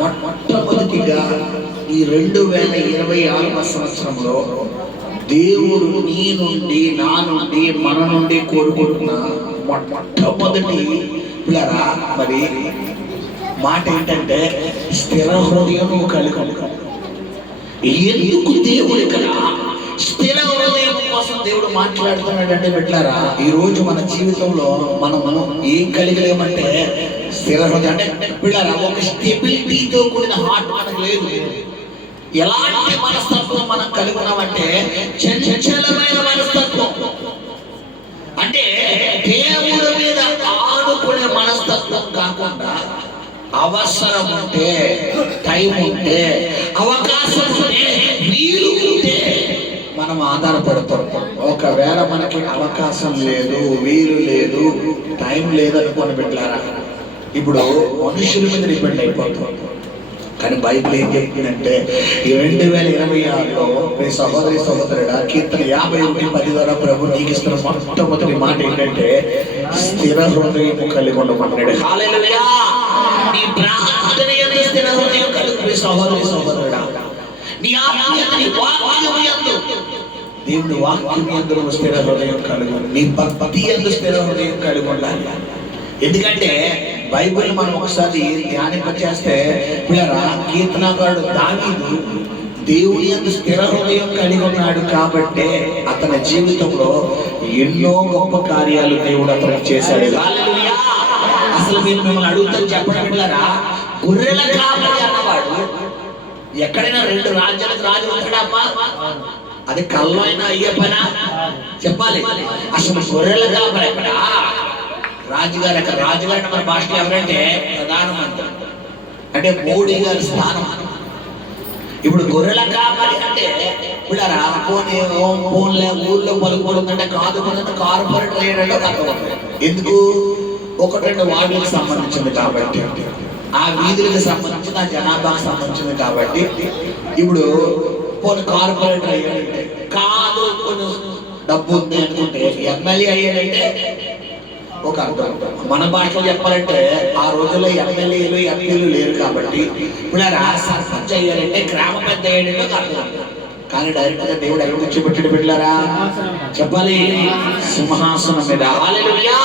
మొట్టమొదటిగా ఈ 2026 సంవత్సరంలో దేవుడు నీ నుండి, నా నుండి, మన నుండి కోరుకుంటున్న మొట్టమొదటి పిల్లరా మరి మాట ఏంటంటే స్థిర హృదయం కలిగి. ఎందుకు దేవుడు ఇక్కడ స్థిర హృదయం కోసం దేవుడు మాట్లాడుతున్నాడంటే బిడ్డలారా, ఈ రోజు మన జీవితంలో మనం ఏం కలిగలేమంటే స్థిర హృదయం అంటే బిడ్డలారా ఒక స్టెబిలిటీతో కూడిన హార్ట్ మనకు లేదు. ఎలాంటి మనస్తత్వం మనం కలిగి ఉన్నామంటే చంచలమైన మనస్తత్వం, అంటే దేవుడి మీద ఆడుకునే మనస్తత్వం కాకుండా అవసరం ఉంటే, టైం ఉంటే, అవకాశం ఉంటే, వీలు ఉంటే మనం ఆధారపడతాం. ఒకవేళ మనకి అవకాశం లేదు, వీలు లేదు, టైం లేదనుకోని బిడ్డలారా, ఇప్పుడు మనుషుల మీద డిపెండ్ అయిపోతాం. కానీ బైబిల్ ఏం చెప్తుందంటే ఈ 2026లో మీ సహోదరి సహోదరుడా కీర్తన 51:10 ద్వారా ప్రభు నీకు ఇస్తున్న మొట్టమొదటి మాట ఏంటంటే స్థిర హృదయం కలిగి ఉండమన్నాడు. హల్లెలూయా. నీ ప్రార్థన యందు స్థిర హృదయం కలిగి మీ సహోదరి సహోదరుడా, నీ ఆత్మీయత నీ వాక్యం యందు, దేవుని వాక్యం యందు స్థిర హృదయం కలిగి, నీ భక్తి యందు స్థిర హృదయం కలిగి ఉండాలి. ఎందుకంటే బైబిల్ మనం ఒకసారి ధ్యానింపచేస్తే పిల్లరా కీర్తనకారుడు దావీదు దేవుని యందు స్థిర హృదయం కలిగి ఉన్నాడు కాబట్టి అతని జీవితంలో ఎన్నో గొప్ప కార్యాలు దేవుడు అతనికి చేశాడు. హల్లెలూయా. అసలు మీరు మిమ్మల్ని అడుగుతారు చెప్పడం పిల్లరా, గొర్రెల కాపరి అన్నవాడు ఎక్కడైనా 2 రాజ్యాలకు రాజు ఉంటాడమ్మా? అది కల్లో అయినా అయ్యే పనా? చెప్పాలి. అసలు గొర్రెల కాపరి ఎక్కడ? రాజుగారు ఎక్కడ? రాజుగారు మన భాషలో ఎవరంటే ప్రధానమంత్రి, అంటే మోడీ గారి స్థానం. ఇప్పుడు గొర్రెల కాపరి అంటే ఇప్పుడు ఫోన్లే ఊళ్ళో పలుకుతుందంటే కాదు కార్పొరేటర్ అయ్యాడో కాదు. ఎందుకు? 1-2 వార్డులకు సంబంధించింది కాబట్టి, ఆ వీధులకు సంబంధించిన ఆ జనాభాకు సంబంధించింది కాబట్టి ఇప్పుడు కొన్ని కార్పొరేటర్ అయ్యాడంటే కాదు, కొన్ని డబ్బు ఉంది అనుకుంటే ఎమ్మెల్యే అయ్యాడంటే ఒక అర్థం. మన భాషలో చెప్పాలంటే ఆ రోజుల్లో ఎమ్మెల్యేలు ఎంపీలు లేరు కాబట్టి ఇప్పుడు సర్పంచ్ అయ్యారంటే గ్రామ పెద్ద అయ్యాడంటే ఒక అర్థం. కానీ డైరెక్ట్ గా దేవుడు ఎక్కడ కూర్చోబెట్టాడు బిడ్డలారా? చెప్పాలి, సింహాసనం మీద. హల్లెలూయా.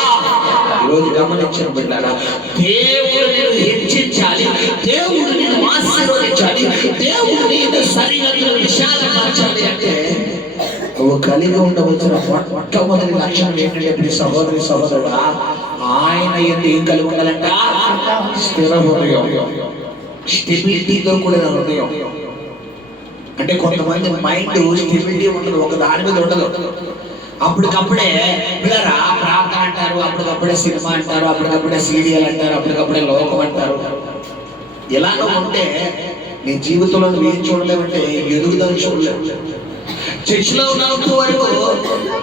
ఈరోజు గమనించిన బిడ్డలారా, దేవుడు నేను హెచ్చించాలి, దేవుడు నేను ఆశీర్వదించాలి, దేవుడు నేను సరిహద్దులు విశాలపరచాలి అంటే నువ్వు కలిగి ఉండవలసిన మొట్టమొదటి లక్షణం ఏంటంటే ఇప్పుడు సహోదరి సహోదరుడా, ఆయన ఏం కలిగి ఉండాలంట? స్థిర హృదయం, స్టెబిలిటీతో కూడిన హృదయం. అంటే కొంతమంది మైండ్ స్టెబిలిటీ ఉండదు, ఒక దాని మీద ఉండదు. అప్పటికప్పుడే పిల్లరా ప్రార్థన అంటారు, అప్పటికప్పుడే సినిమా అంటారు, అప్పటికప్పుడే సీరియల్ అంటారు, అప్పటికప్పుడే లోకం అంటారు. ఇలాగ ఉంటే నీ జీవితంలో నువ్వు ఏం చూడలేవంటే ఎదుగుదల చూడలేవు. చర్చిలో ఉన్నంత వరకు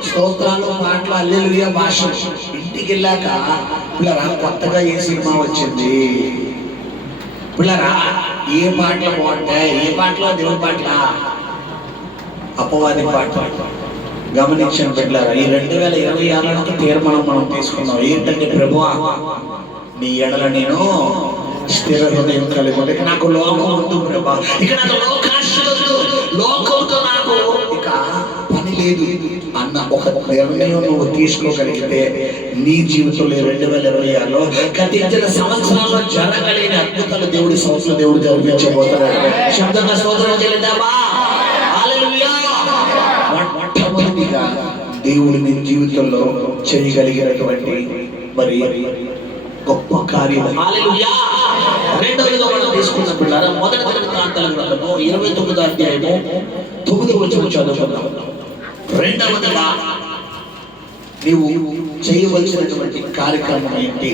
స్తోత్రాలు, పాటలు, హల్లెలూయా భాష. ఇంటికి వెళ్ళాక పిల్లరా కొత్తగా ఏ సినిమా వచ్చింది, పిల్లరా ఏ పాటలు బాగుంటాయి, ఏ పాటలో దేవుని పాటల అపవాది పాట. గమనించిన బిడ్డలారా, ఈ 2026 తీర్మానం మనం తీసుకున్నాం ఏంటంటే ప్రభువా నీ ఎడల నేను స్థిర హృదయం కలిగి ఉంటే నాకు లోకం వద్దు ప్రభా, ఇక నాకు లోకాశ వద్దు, లోకంతో నాకు ఇక పని లేదు అన్న ఒక నిర్ణయం నువ్వు తీసుకోగలిగితే నీ జీవితంలో 2026లో గతించిన సంవత్సరాల్లో జరగలేని అద్భుతాలు దేవుడి సంవత్సరం దేవుడు జరిపించబోతున్నాడు. శబ్దంగా స్తోత్రం చెల్లిద్దామా? హల్లెలూయా. మొట్టమొదటిగా దేవుడు నీ జీవితంలో చేయగలిగినటువంటి మరి గొప్ప కార్యం. హల్లెలూయా. రెండవదిగా మనం తీసుకున్న బిడ్డలారా, మొదటి దినవృత్తాంతాల గ్రంథము 29వ అధ్యాయము 9వ వచనం చదువుకుందాం. రెండవదిగా నీవు చేయవలసినటువంటి కార్యక్రమం ఏంటి,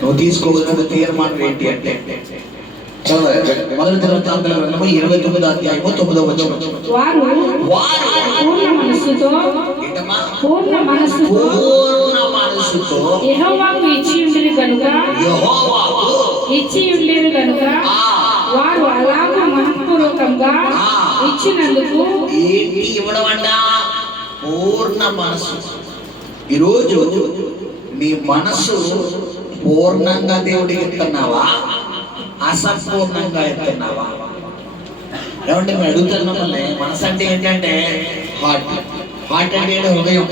నువ్వు తీసుకోవలసిన తీర్మానం ఏంటి అంటే మొదటి దినవృత్తాంతాల గ్రంథము 29వ అధ్యాయము 9వ వచనం. వారు పూర్ణ మనస్సుతో యెహోవాకు ఇచ్చి ఉండేది కనుక వారు అలాగే మనఃపూర్వకంగా ఇచ్చినందుకు ఏంటి ఇవ్వడం అంట? పూర్ణ మనస్సు. ఈరోజు నీ మనస్సు పూర్ణంగా దేవుడికి ఇస్తున్నావా? ఆ అసంపూర్ణంగా ఎత్తున్నావా? ఏమంటే మేము అడుగుతాను మిమ్మల్ని, మనసు అంటే ఏంటంటే హార్ట్. హార్ట్ అంటే ఏంటి? హృదయం.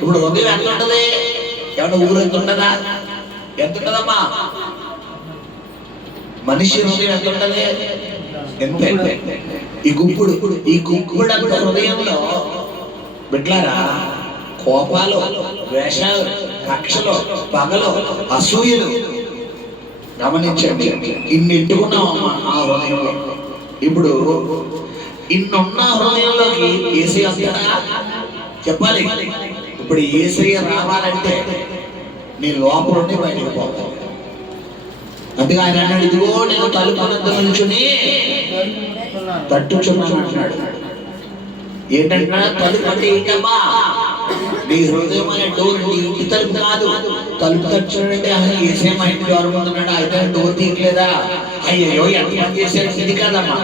ఇప్పుడు హృదయం ఎంత ఉంటది? ఏమన్నా ఊరు ఎంత ఉంటుందా? ఎంత ఉంటదమ్మా? మనిషి హృదయం ఎంత ఉంటది? ఎంత? ఈ గుప్పుడు అంత హృదయంలో బిడ్లారా కోపాలు, ద్వేషాలు, కక్షలు, పగలు, అసూయలు గమనించండి. ఇన్ని ఎట్టుకున్నామమ్మా ఆ హృదయంలో. ఇప్పుడు ఇన్నున్న హృదయంలోకి యేసయ్య వస్తాడా? చెప్పాలి. ఇప్పుడు యేసయ్య రావాలంటే నీ లోపల నుండి బయటకు పోవాలి. అందుకే ఆయన అన్నాడు, ఇదిగో నేను తలుపు వద్ద నిల్చుని తట్టుచున్నాను అంటున్నాడు. ఏంటంటున్నా? తలుపు అంటే ఏంటమ్మా? నీ హృదయం అనే డోర్, నీ ఇంటి తలుపు కాదు. తలుపు తట్టుచున్నాడంటే యేసయ్య మా ఇంటి డోర్ ముందున్నాడు, అయితే డోర్ తీయట్లేదా? అయ్యో ఎంత పని చేశారు. ఇది కాదమ్మా.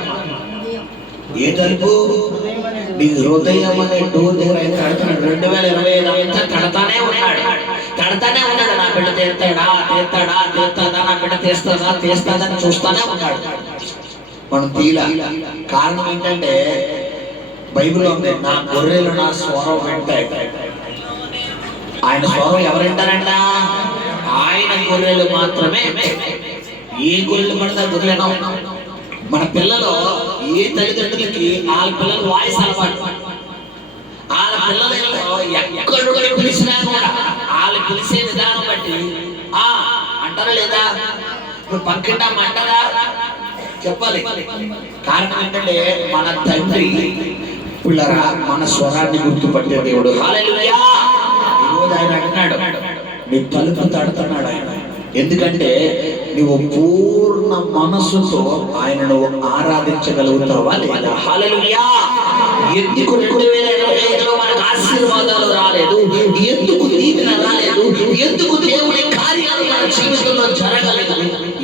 ఏ తలుపు? నీ హృదయం అనే డోర్ దగ్గర అయితే తడుతున్నాడు. 2025 అంతా తడతానే ఉన్నాడు. నా బిడ్డ తీస్తాడా, నా బిడ్డ తీస్తాదని చూస్తానే ఉన్నాడు. మనం తీల కారణం ఏంటంటే బైబిల్లో ఉంది, నా గొర్రెలు నా స్వరం వింటాయి. ఆయన స్వరం ఎవరు వింటారంట? ఆయన గొర్రెలు మాత్రమే. ఏ గొర్రెలు పడితే గొర్రెలను. మన పిల్లలు ఏ తల్లిదండ్రులకి వాళ్ళ పిల్లలు వాయిస్ అలవాటు. వాళ్ళ పిల్లలలో ఎక్కడో పిలిచినా కూడా వాళ్ళు పిలిచే విధానం బట్టి అంటారా లేదా? ఇప్పుడు పక్కింటాం అంటారా? చెప్పాలి. కారణం ఏంటంటే మన తండ్రి పిల్లరా మన స్వరాన్ని గుర్తుపట్టే దేవుడు. హల్లెలూయా. ఈరోజు ఆయన అంటున్నాడు, నీ తలుపు తడుతున్నాడు ఆయన. ఎందుకంటే నువ్వు పూర్ణ మనస్సుతో ఆయనను ఆరాధించగలుగుతావా లేదా? హల్లెలూయా. ఎందుకు 2025లో మనకు ఆశీర్వాదాలు రాలేదు? ఎందుకు దీవెన రాలేదు? ఎందుకు దేవుని కార్యాలు మన జీవితంలో జరగలేదు?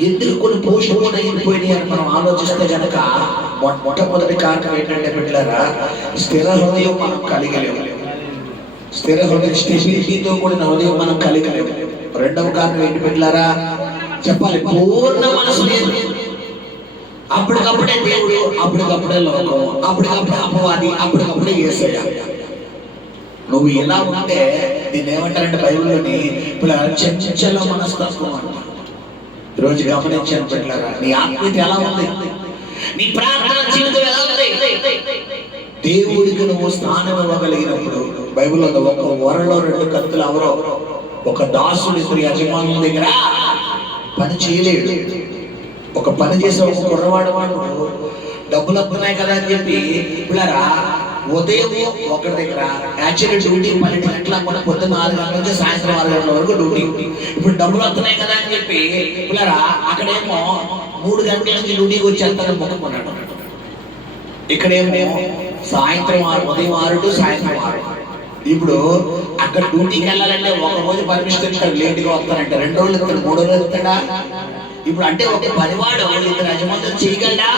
ఎందుకు కొన్ని పోస్ట్పోన్ అయిపోయినాయి అని మనం ఆలోచిస్తే కనుక మొట్టమొదటి కారణం ఏంటంటే బిడ్డలారా, స్థిర హృదయం మనం కలిగలేము. స్థిర హృదయం, స్టెబిలిటీతో కూడిన హృదయం మనం కలిగలేము. రెండవ కారణం ఏంటి బిడ్డలారా? చెప్పాలి. పూర్ణ మనసు లేదు. అప్పటికప్పుడే దేవుడు, అప్పటికప్పుడే లోకం, అప్పటికప్పుడే అపవాది, అప్పటికప్పుడే యేసయ్య. నువ్వు ఎలా ఉంటే దీన్ని ఏమంటారంటే బైబిల్లోని ఇప్పుడు చంచల మనస్తత్వం అంట. ఈరోజు గమనించాను బిడ్డలారా, నీ ఆత్మీయత ఎలా ఉంది? నీ ప్రార్థన జీవితం ఎలా ఉంది? దేవుడికి నువ్వు స్థానం ఇవ్వగలిగినప్పుడు బైబిల్లో ఒక వరలో 2 కత్తులు ఎవరో ఒక దాసుడు 2 యజమానుల దగ్గర పని చేయలేడు. ఒక పని చేసే ఒక కుర్రవాడు వాడు డబ్బులు వస్తున్నాయి కదా అని చెప్పి పిల్లరా ఉదయం ఒకరి దగ్గర యాక్చువల్లీ డ్యూటీ 12 గంటల కూడా పొద్దున్న 4 గంటల నుంచి సాయంత్రం 6 గంటల వరకు డ్యూటీ. ఇప్పుడు డబ్బులు వస్తున్నాయి కదా అని చెప్పి పిల్లరా అక్కడేమో 3 గంటల నుంచి డ్యూటీకి వచ్చేస్తారని మొక్కుకున్నాడు. ఇక్కడేమో సాయంత్రం 6, ఉదయం 6 టు సాయంత్రం 6. ఇప్పుడు అక్కడ డ్యూటీకి వెళ్ళాలంటే ఒక రోజు పర్మిషన్ ఇస్తారు, లేట్గా వస్తారంటే 2 రోజులు ఇస్తాడు, 3 రోజులు ఇస్తాడా? ఇప్పుడు అంటే ఒక పనివాడు 2 యజమానులు చేయగలడా?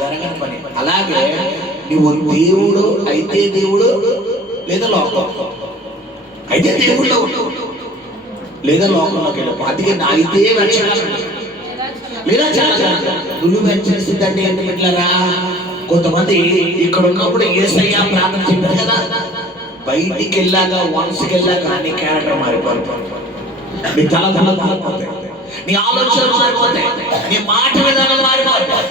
జరగని పని. అలాగే నువ్వు దేవుడు అయితే దేవుడు లేదా లోకం అయితే దేవుళ్ళో ఉండవు లేదా లోకంలోకి వెళ్ళవు. అందుకే నా అయితే వెచ్చగలడు లేదా చాలా నువ్వు వెచ్చనిస్తుందండి ఎంత బిడ్డలారా. కొంతమంది ఇక్కడ ఉన్నప్పుడు యేసయ్య ప్రార్థన చెప్పారు కదా, బయటికి వెళ్ళాక వన్స్కి వెళ్ళాక నీ క్యారెక్టర్ మారిపోతాయి, నీ తల మారిపోతాయి, నీ ఆలోచనలు మారిపోతాయి, నీ మాట విధానం మారిపోతాయి.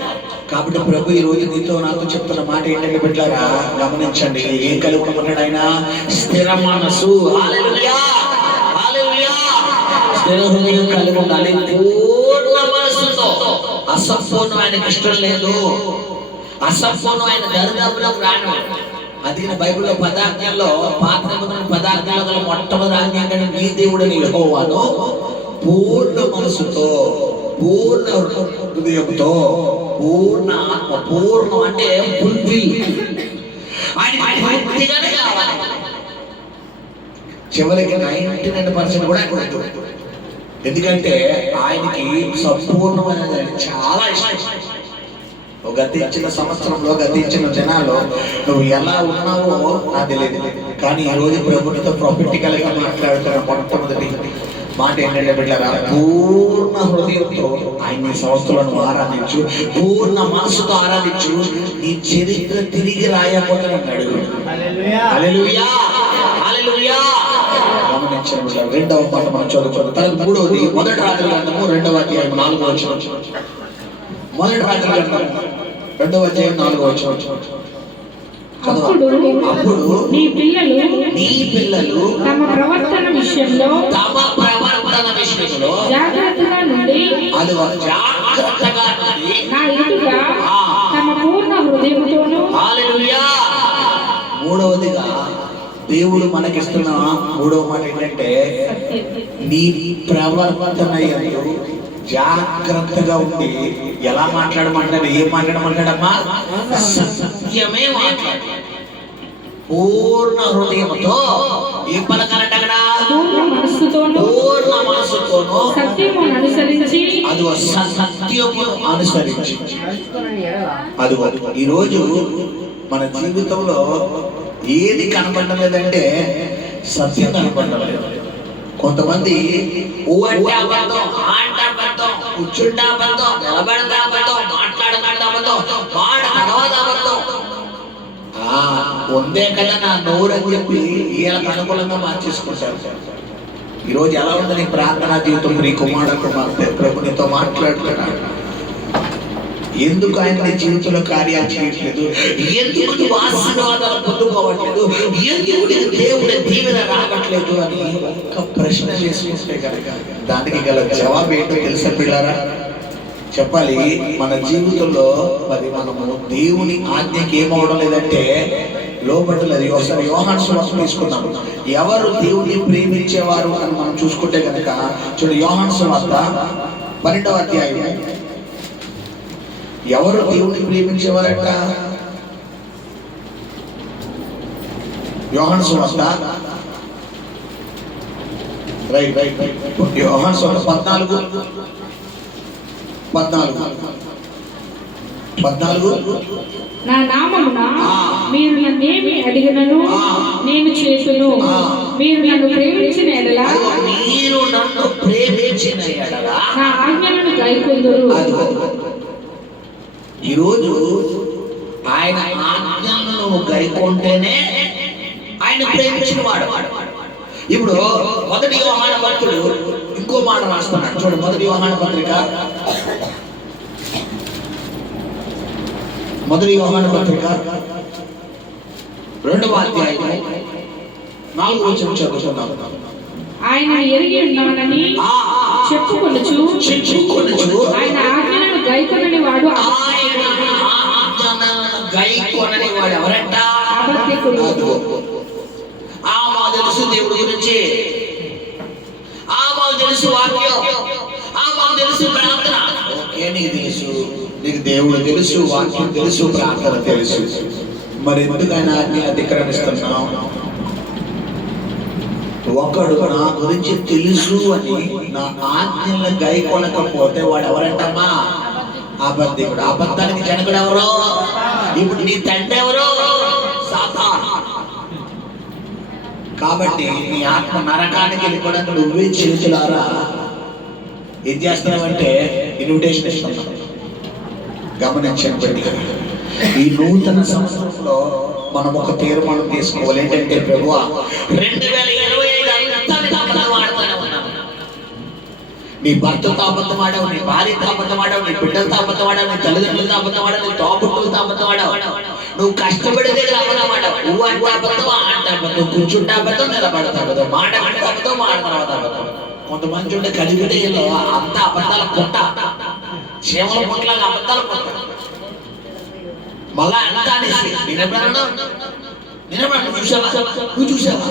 కాబట్టి ప్రభు ఈ రోజు నీతో నాతో చెప్తున్న మాట ఏంటంటే బిడ్డలారా గమనించండి. ఏం కలిగి ఉండమన్నాడు ఆయన? స్థిర మనసు. హల్లెలూయా, హల్లెలూయా. స్థిర హృదయం కలిగి ఉండాలి పూర్ణ మనసుతో. అసంపూర్ణం ఆయనకి ఇష్టం లేదు. అసంపూర్ణం ఆయన దరిదాపులకు రాను. అందుకని బైబిల్లో పదార్థాల్లో పాత నిబంధన పదార్థాల్లో గల మొట్టమొదటి ఆజ్ఞ ఏంటంటే నీ దేవుడని యెహోవాను పూర్ణ మనసుతో, పూర్ణ హృదయంతో, పూర్ణ ఆత్మ. పూర్ణం అంటే ఫుల్ఫిల్. చివరికి 99% కూడా కొడుతు. ఎందుకంటే ఆయనకి సంపూర్ణమైన చాలా ఇష్టం. గతించిన సంవత్సరంలో గతించిన జనాలు నువ్వు ఎలా ఉన్నావో నాకు తెలియదు, కానీ ఈ రోజు ప్రభుత్వంతో ప్రాఫిటికల్ గా మాట్లాడుతున్న మొట్టమొదటి మాట ఏంటంటే బిడ్డలారా, పూర్ణ హృదయంతో ఆయన సంస్థలను ఆరాధించు, పూర్ణ మనసుతో ఆరాధించు, నీ చరిత్ర తిరిగి రాయబోతున్నాడు. హల్లెలూయా, హల్లెలూయా. గమనించిన బిడ్డలారా, రెండవ మాట మనం చదువుకోవాలి. తర్వాత మూడవది మొదటి రాజుల గ్రంథము 2వ అధ్యాయం 4వ వచనం. మొదటి రాజుల గ్రంథము 2వ అధ్యాయం 4వ వచనం. అప్పుడు నీ పిల్లలు తమ ప్రవర్తన విషయంలో జాగ్రత్తగా నుండి నా ఎదుట తమ పూర్ణ హృదయంతోను. హల్లెలూయా. మూడవదిగా దేవుడు మనకిస్తున్న మూడవ మాట ఏంటంటే, నీ ప్రవర్తన యందు జాగ్రత్తగా ఉండి ఎలా మాట్లాడమంటాడు, ఏం మాట్లాడమంటాడమ్మా? సత్యమే మాట్లాడు. పూర్ణ హృదయంతో ఏం పలకాలంట అక్కడ? పూర్ణ మనస్సుతోను సత్యమును అనుసరించి, అది సత్యమును అనుసరించి. అది ఈరోజు మన జీవితంలో ఏది కనపడడం లేదంటే సత్యం కనపడడం లేదు. కొంతమంది ఊ అంటే అబద్ధం, ఆ అంటే అబద్ధం, కూర్చుంటే అబద్ధం, నిలబడితే అబద్ధం, మాట్లాడకుండా అబద్ధం, మాట తర్వాత అబద్ధం. ఉందే కదా నా నోరు అని చెప్పి వీళ్ళకి అనుకూలంగా మార్చేసుకుంటారు. ఈరోజు ఎలా ఉంది నీ ప్రార్థనా జీవితం? నీ కుమారుడు ప్రభు నీతో మాట్లాడుతున్నాడు. ఎందుకు ఆయన నీ జీవితంలో కార్యాలు చేయట్లేదు? ఎందుకు నువ్వు ఆశీర్వాదాలు పొందుకోవట్లేదు? ఎందుకు నీకు దేవుడి దీవెన రావట్లేదు అని ఒక్క ప్రశ్న వేసుకుంటే కనుక దానికి గల జవాబు ఏంటో తెలుసా పిల్లారా? చెప్పాలి. మన జీవితంలో మరి మనము దేవుని ఆజ్ఞకి ఏమవడం లేదంటే లోబడలేదు. ఒకసారి యోహాను సువార్త తీసుకున్నాము. ఎవరు దేవుని ప్రేమించేవారు అని మనం చూసుకుంటే కనుక చూడు, యోహాను సువార్త 12వ అధ్యాయం. ఎవరు దేవుని ప్రేమించేవారట? యోహాను సువార్త యోహాను సువార్త 14. నా నామమున మీరు నన్నేమి అడిగినను నేను చేతును. మీరు నన్ను ప్రేమించిన ఎడల నా ఆజ్ఞలను గైకొందురు. ఈరోజు ఆయన ఆజ్ఞలను గైకొంటేనే ఆయన ప్రేమించిన వాడు. ఇప్పుడు మొదటి యోహాన భక్తుడు ఇంకో మాట రాస్తున్నాడు. చూడు, మొదటి యోహాన పత్రిక 2వ అధ్యాయం 4వ వచనం చదువుతున్నాం. ఆయన ఎరిగి ఉన్నానని చెప్పుకొనుచు ఆయన ఆజ్ఞలను గైకొనని వాడు ఎవరంట? అబద్ధికుడు. మాకు తెలుసు దేవుడి గురించి, మాకు తెలుసు వాక్యం, మాకు తెలుసు ప్రార్థన. ఓకే, నీకు తెలుసు, నీకు దేవుడు తెలుసు, వాక్యం తెలుసు, ప్రార్థన తెలుసు. మరి ఎందుకు ఆయన ఆజ్ఞ అతిక్రమిస్తున్నావు? ఒకడు నా గురించి తెలుసు అని నా ఆజ్ఞలను గైకొనకపోతే వాడు ఎవరంటమ్మా? అబద్ధికుడు. అబద్ధానికి జనకుడు ఎవరో? ఇప్పుడు నీ తండ్రి ఎవరో? సాతాను. కాబట్టి నీ ఆత్మ నరకానికి వెళ్ళిపోవడానికి నువ్వే చేతులారా ఏం చేస్తున్నావంటే ఇన్విటేషన్ ఇస్తున్నావు. గమనించండి, ఈ నూతన సంవత్సరంలో మనం ఒక తీర్మానం తీసుకోవాలి. ఏంటంటే ప్రభువా, 2025 అంతా అబద్ధం ఆడుతూనే ఉన్నావు. నీ భర్తతో అబద్ధం ఆడావు, నీ భార్యతో అబద్ధం ఆడావు, నీ బిడ్డలతో అబద్ధం ఆడావు, నీ తల్లిదండ్రులతో అబద్ధం ఆడావు, నీ తోబుట్టులతో అబద్ధం ఆడావు. నువ్వు కష్టపడి దగ్గర అబద్ధం ఆడావు. నువ్వు అంటే అబద్ధం, అంటే అబద్ధం, కూర్చుంటే అబద్ధం, నిలబడతా అబద్ధం, మాట అంటే అబద్ధం, మాట తర్వాత అబద్ధం. కొంతమంది ఉంటే కలిగిలో అంత అబద్ధాల పుట్ట, క్షేమల పుట్టలాగా అబద్ధాలు పుట్ట. మళ్ళా అంతా అనేసి నిలబడను చూసావా, నువ్వు చూసావా?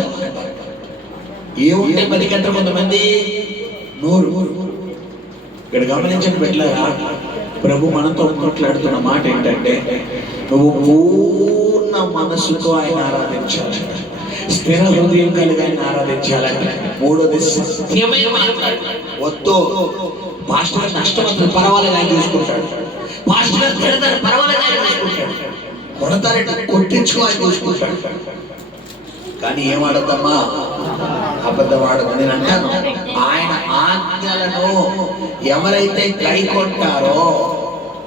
ఏముంటే పది గంటలు కొంతమంది నోరు. ఇక్కడ గమనించండి బిడ్డలారా, ప్రభు మనతో మాట్లాడుతున్న మాట ఏంటంటే నువ్వు పూర్ణ మనసుతో ఆయన ఆరాధించాలి, స్థిర హృదయం కలిగి ఆయన ఆరాధించాలంటే. మూడోది సత్యమైన వద్దు. పాస్టర్ నష్టం పర్వాలేదు ఆయన చూసుకుంటాడు, పాస్టర్ తిడతాడు పర్వాలేదు ఆయన చూసుకుంటాడు, కొడతారంటే కొట్టించుకో ఆయన చూసుకుంటాడు. కానీ ఏమాడద్దమ్మా, అబద్ధం ఆడద్దు. నేను అంటాను, ఆయన ఆజ్ఞలను ఎవరైతే గైకొంటారో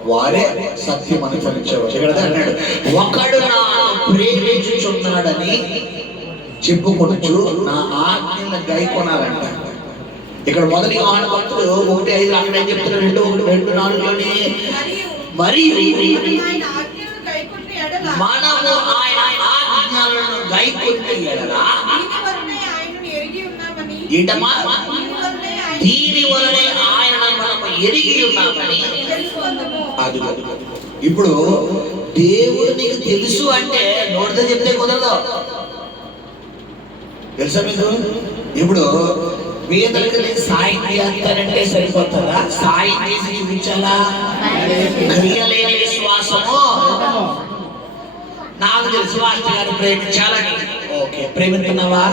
వారే సత్యం అనుసరించేవారు. ఇక్కడ అన్నాడు, ఒకడు నా ప్రేమించుచున్నాడని చెప్పుకొనొచ్చు, నా ఆజ్ఞలను గైకొనాలంట. ఇక్కడ మొదటి యోహాను భక్తుడు 1:5 అక్కడ ఏం చెప్తున్నారు, 2:4లోని మరియు మనము ఆయన ఆజ్ఞలను గైకొంటే ఎడలా ఏంటమ్మా, దీని వలనే ఆయన మనము ఎరిగి ఉన్నామని. అది ఇప్పుడు దేవుడు నీకు తెలుసు అంటే నోటితో చెప్తే కుదరదు, తెలుసా మీకు? ఇప్పుడు పేదలకు నేను సాయం చేస్తానంటే సరిపోతుందా? సాయం చేసి చూపించాలా? క్రియలేని విశ్వాసము. నాకు తెలుసు మాస్టర్ గారు ప్రేమించాలని. ఓకే, ప్రేమిస్తున్నావా?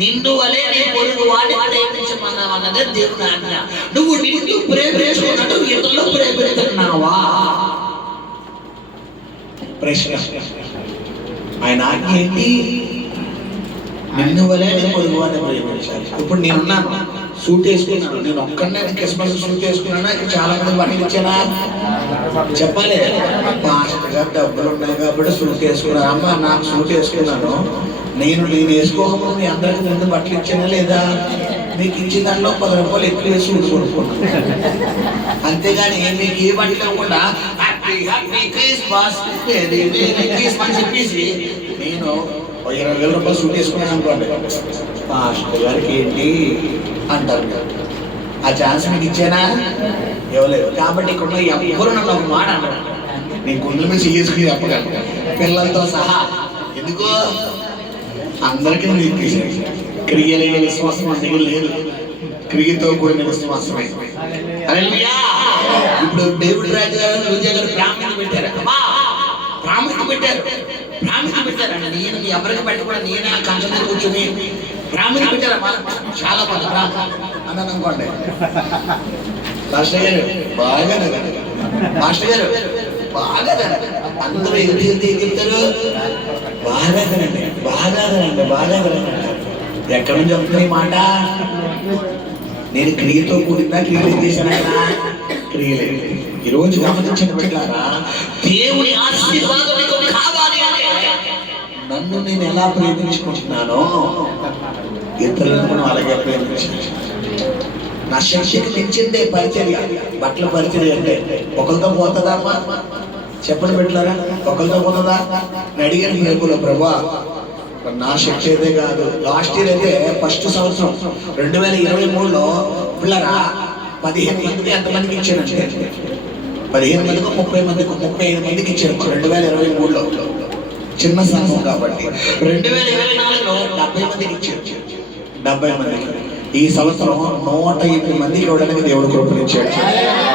నిన్ను వలే నీ పొరుగు వాడిని ప్రేమించమన్నావు అన్నదే దేవుని ఆజ్ఞ. నువ్వు నిన్ను ప్రేమించుకున్నట్టు ఇతరులు ప్రేమిస్తున్నావా? ప్రశ్న. ఆయన ఆజ్ఞ ఏంటి? నిన్ను వలే నీ పొరుగు వాడిని ప్రేమించాలి. ఇప్పుడు నేనున్నాను, సూట్ వేసుకున్నాను. నేను ఒక్కడనే క్రిస్మస్ సూట్ వేసుకున్నానా? ఇక్కడ చాలా మంది బట్టలు ఇచ్చానా? చెప్పాలి. మాస్టర్ గారు డబ్బులు ఉన్నాయి కాబట్టి సూట్ వేసుకున్నాను. అమ్మ నాకు సూట్ వేసుకున్నాను, నేను వేసుకోకముందు మీ అందరికి ముందు బట్టలు ఇచ్చానా లేదా? మీకు ఇచ్చిన దాంట్లో 10 రూపాయలు ఎక్కువ వేసి సూట్ కొనుక్కున్నాను. అంతేగాని మీకు ఏ బట్టలు ఇవ్వకుండా హ్యాపీ హ్యాపీ క్రిస్మస్ క్రిస్మస్ చెప్పేసి నేను 20,000 రూపాయలు సూట్ వేసుకున్నాను అనుకోండి, మాస్టర్ గారికి ఏంటి అంటారు. ఆ ఛాన్స్ మీకు ఇచ్చానా? ఇవ్వలేదు. కాబట్టి ఇక్కడ ఎవ్వరు నన్ను ఒక మాట అన్నారు, నీ గుండెల మీద చేసుకుని చెప్పగలను పిల్లలతో సహా. ఎందుకో అందరికీ క్రియలేని విశ్వాసం మన దగ్గర లేదు, క్రియతో కూడిన విశ్వాసమే. హల్లెలూయా. ఇప్పుడు డేవిడ్ రాజు గారు, రోజా గారు ప్రాముఖ్యత పెట్టారు, ప్రాముఖ్యత పెట్టారండి. నేను ఎవరికి పెట్టకుండా నేనే ఆ కంచె మీద కూర్చొని ప్రాముఖ్యత పెట్టారమ్మా. చాలా బాగా అన్నాను అనుకోండి, మాస్టర్ గారు బాగా మాస్టర్ గారు బాగా అందరూ ఏం చెప్తారు? బాగా తినండి, బాగా తినండి, బాగా తినండి. ఎక్కడి నుంచి వస్తుంది ఈ మాట? నేను క్రియతో కూడిందా, క్రియలు చేశాను కదా? క్రియలేదు. ఈరోజు గమనించిన బిడ్డలారా, దేవుని ఆశీర్వాదం నీకు కావాలి అంటే నన్ను నేను ఎలా ప్రేమించుకుంటున్నానో ఇతరులను మనం అలాగే ప్రేమించాలి. నా శక్తికి మించిందే పరిచర్య, బట్టల పరిచర్య అంటే. ఒకరితో పోతుందా అమ్మా? చెప్పండి బిడ్డలారా, ఒకరితో పోతుందా? నేను అడిగాను రేపులో, ప్రభా నా శక్తి అయితే కాదు. లాస్ట్ ఇయర్ అయితే ఫస్ట్ సంవత్సరం 2023లో పిల్లరా 15 మందికి ఎంతమందికి ఇచ్చానంటే 15 మందికి 30 మందికి 35 మందికి ఇచ్చారు 2023లో. చిన్న సంఘం కాబట్టి 2024లో 70 మందికి ఇచ్చారు, 70 మందికి. ఈ సంవత్సరం 108 మందికి ఇవ్వడానికి దేవుడు కృపనిచ్చాడు.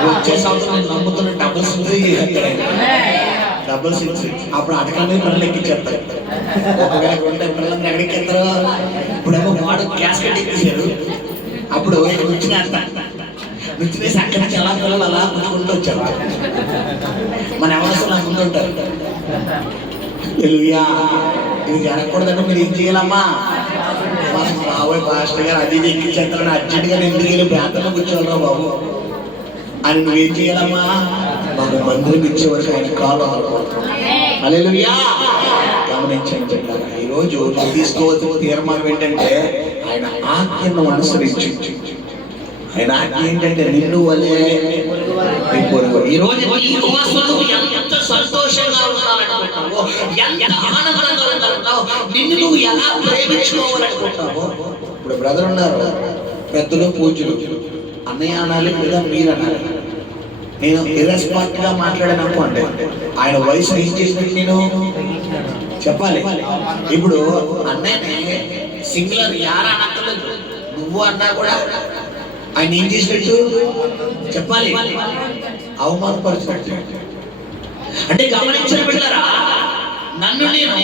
వచ్చే సంవత్సరం నేను నమ్ముతున్న డబుల్ సిక్స్ అప్పుడు అటకాలని పిల్లలు ఎక్కించేస్తారు. ఒకవేళ ఉంటే పిల్లల్ని ఎక్కడికెత్తారు? ఇప్పుడేమో వాడు క్యాస్కెట్ ఎక్కించారు. అప్పుడు నుంచి నుంచినేసి అక్కడి నుంచి అలా పిల్లలు అలా పుచ్చుకుంటూ వచ్చారు. మన ఎవరు నా ముందు ఉంటారు. హల్లెలూయా. ఇది జరగకూడదంటే మీరు ఏం చేయాలమ్మా? బాబోయ్ పాస్టర్ గారు అది ఎక్కించేస్తారని అర్జెంట్గా ఎందుకు వెళ్ళి ప్రాంతంలో కూర్చోవాలరా బాబు అని నువ్వేం చేయాలమ్మా? మాకు మందిరం ఇచ్చే వరకు ఆయన కాలు ఆడుకోవడం. హల్లెలూయా. గమనించండి, ఈరోజు నువ్వు తీసుకోవాల్సిన తీర్మానం ఏంటంటే ఆయన ఆజ్ఞను అనుసరించి. ఆయన ఆజ్ఞ ఏంటంటే నిన్ను వలే ఈ రోజు ఎంత సంతోషంగా ఉండాలనుకుంటున్నావో, ఎంత ఆనందంగా ఉండాలనుకుంటావో, నిన్ను నువ్వు ఎలా ప్రేమించుకోవాలనుకుంటున్నావో. ఇప్పుడు బ్రదర్ ఉన్నారు, పెద్దలు పూజలు, అన్నయ్య అనాలి లేదా మీరు అనాలి. నేను ఇరెస్పాక్ట్ గా మాట్లాడాను అనుకోండి, ఆయన వయసు ఏం చేసినట్టు నేను చెప్పాలి. ఇప్పుడు అన్నయ్యని సింగులర్ యారా అనక్కర్లేదు, నువ్వు అన్నా కూడా ఆయన ఏం చేసినట్టు చెప్పాలి, అవమానపరిచినట్టు. అంటే గమనించిన బిడ్డలారా, నన్ను నేను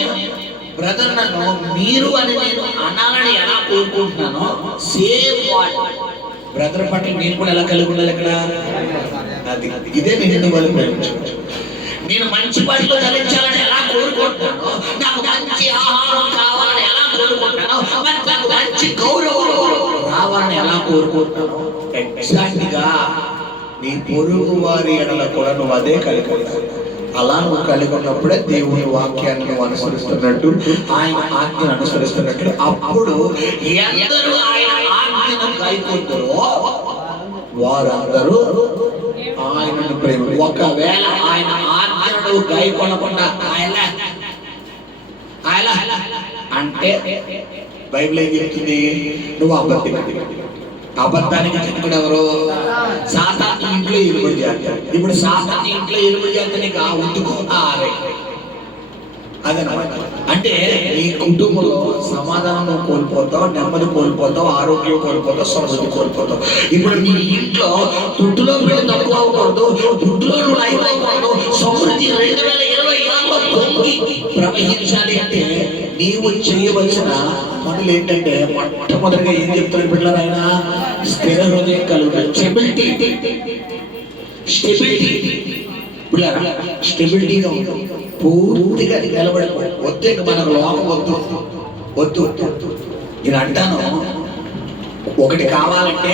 బ్రదర్ నన్ను మీరు అని నేను అనాలని ఎలా కోరుకుంటున్నానో సేమ్ వాట్ బ్రదర్ పట్ల నేను కూడా ఎలా కలిగి ఉండాలి. ఇక్కడ అది ఇదే నిన్ను వాళ్ళు ప్రేమించవచ్చు. నేను మంచి బట్టలు ధరించాలని ఎలా కోరుకుంటున్నాను, నాకు మంచి ఆహారం కావాలని ఎలా కోరుకుంటున్నాను, మరి నాకు మంచి గౌరవం రావాలని ఎలా కోరుకుంటున్నాను, ఎగ్జాక్ట్ గా నీ పొరుగు వారి ఎడల కూడా నువ్వు అదే కలిగి ఉంటావు. అలా నువ్వు కలిగి ఉన్నప్పుడే దేవుని వాక్యాన్ని నువ్వు అనుసరిస్తున్నట్టు, ఆయన ఆజ్ఞను అనుసరిస్తున్నట్టు, అప్పుడు ఎందరూ ఆయన ఆజ్ఞను గైకొంటారో వారందరూ ఆయనను ప్రేమ. ఒకవేళ ఆయన ఆజ్ఞను గైకొనకుండా ఆయన అంటే బైబిల్ ఏం చెప్తుంది, నువ్వు అబద్ధానికి చెప్పుడు ఎవరు? సాతాను ఇంట్లో ఎలుబడి చేస్తాడు. ఇప్పుడు సాతాను ఇంట్లో ఎలుబడి చేస్తే నీకు ఆ ఉట్టుకో ఆరే అదనమాట. అంటే నీ కుటుంబంలో సమాధానం కోల్పోతావు, నెమ్మది కోల్పోతావు, ఆరోగ్యం కోల్పోతావు, సమృద్ధి కోల్పోతావు. ఇప్పుడు నీ ఇంట్లో దుడ్డులో పెళ్లి తక్కువ అవ్వకూడదు, దుడ్డులో నువ్వు అయిపోకూడదు, సమృద్ధి 2026లో పొంగి ప్రవహించాలి అంటే నీవు చేయవలసిన పనులు ఏంటంటే, మొట్టమొదటిగా ఏం చెప్తాడు పిల్లలు, ఆయన స్థిర హృదయం కలుగుతాడు. స్టెబిలిటీగా ఉంటుంది, పూర్తిగా నిలబడిపో. వద్దు ఇక మనకు లోకం వద్దు వద్దు వద్దు. నేను అంటాను, ఒకటి కావాలంటే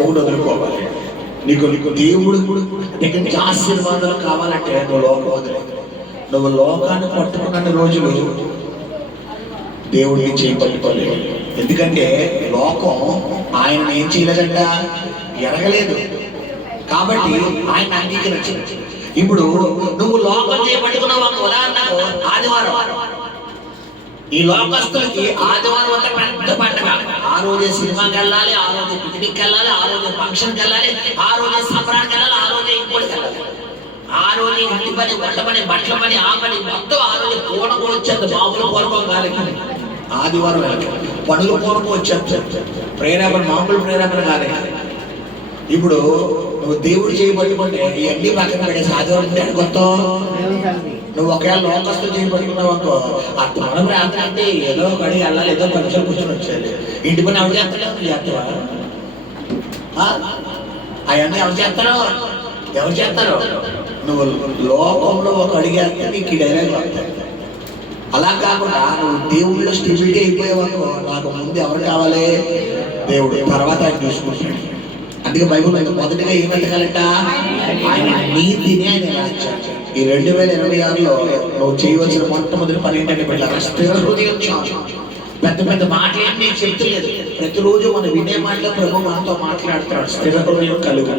ఒకటి వదులుకోవాలి. నీకు దేవుడు దగ్గర నుంచి ఆశీర్వాదాలు కావాలంటే నువ్వు లోకం వదిలే. నువ్వు లోకాన్ని పట్టుకున్న రోజులు దేవుడిని చేయబట్టుకోలేదు. ఎందుకంటే లోకం ఆయన ఏం చేయలేదంట, ఎరగలేదు కాబట్టి ఆయన అంగీకరించలేదు. ఇప్పుడు నువ్వు లోకం చేయబట్టుకున్నావు ఒక ఉదాహరణకు ఆదివారం. ఈ లోకస్తులకి ఆదివారం అంటే పెద్ద పండుగ. ఆ రోజే సినిమాకి వెళ్ళాలి, ఆ రోజే పిక్నిక్ వెళ్ళాలి, ఆ రోజే ఫంక్షన్కి వెళ్ళాలి, ఆ రోజే సంబరానికి వెళ్ళాలి, ఆ రోజే ఇంకోటికి వెళ్ళాలి, ఆ రోజు ఇంటి పని, వంట పని, బట్టల పని, ఆ పని మొత్తం ఆ రోజు పూనకు వచ్చేది. మామూలు పూర్వకం కాదు, ఆదివారం పనులు పూర్వకం వచ్చేది. ప్రేరేపణ మామూలు ప్రేరేపణ కాదు. ఇప్పుడు నువ్వు దేవుడు చేయబట్టుకుంటే ఇవన్నీ పక్కన పెట్టేసి ఆదివారం కొత్తావు. నువ్వు ఒకవేళ లోకస్తులు చేయబట్టుకున్నావు అనుకో, ఆ తొడ ప్రాంతం అంటే ఏదో ఒకటి వెళ్ళాలి, ఏదో పరీక్షలు కూర్చొని వచ్చేది. ఇంటి పని ఎవరు చేస్తాడు? నువ్వు చేస్తావా? అవన్నీ ఎవరు చేస్తారు? ఎవరు చేస్తారు? నువ్వు లోకంలో ఒక అడిగేస్తే నీకు డైలాగ్ వస్తాయి. అలా కాకుండా నువ్వు దేవుళ్ళో స్టెబిలిటీ అయిపోయావనుకో, నాకు ముందు ఎవరు కావాలి? దేవుడు, తర్వాత ఆయన చూసుకుంటాడు. అందుకే బైబుల్ మొదటిగా ఏం వెతకాలంట? ఆయన నీతిని ఆయన రాశాడు. ఈ 2026లో నువ్వు చేయవలసిన మొట్టమొదటి పని ఏంటంటే పిల్లలు, స్థిర హృదయం చాలు. పెద్ద పెద్ద మాటలు ఏం నీకు చెప్తలేదు. ప్రతిరోజు మనం వినే మాటలో ప్రభు మనతో మాట్లాడుతున్నాడు. స్థిర హృదయం కలుగు.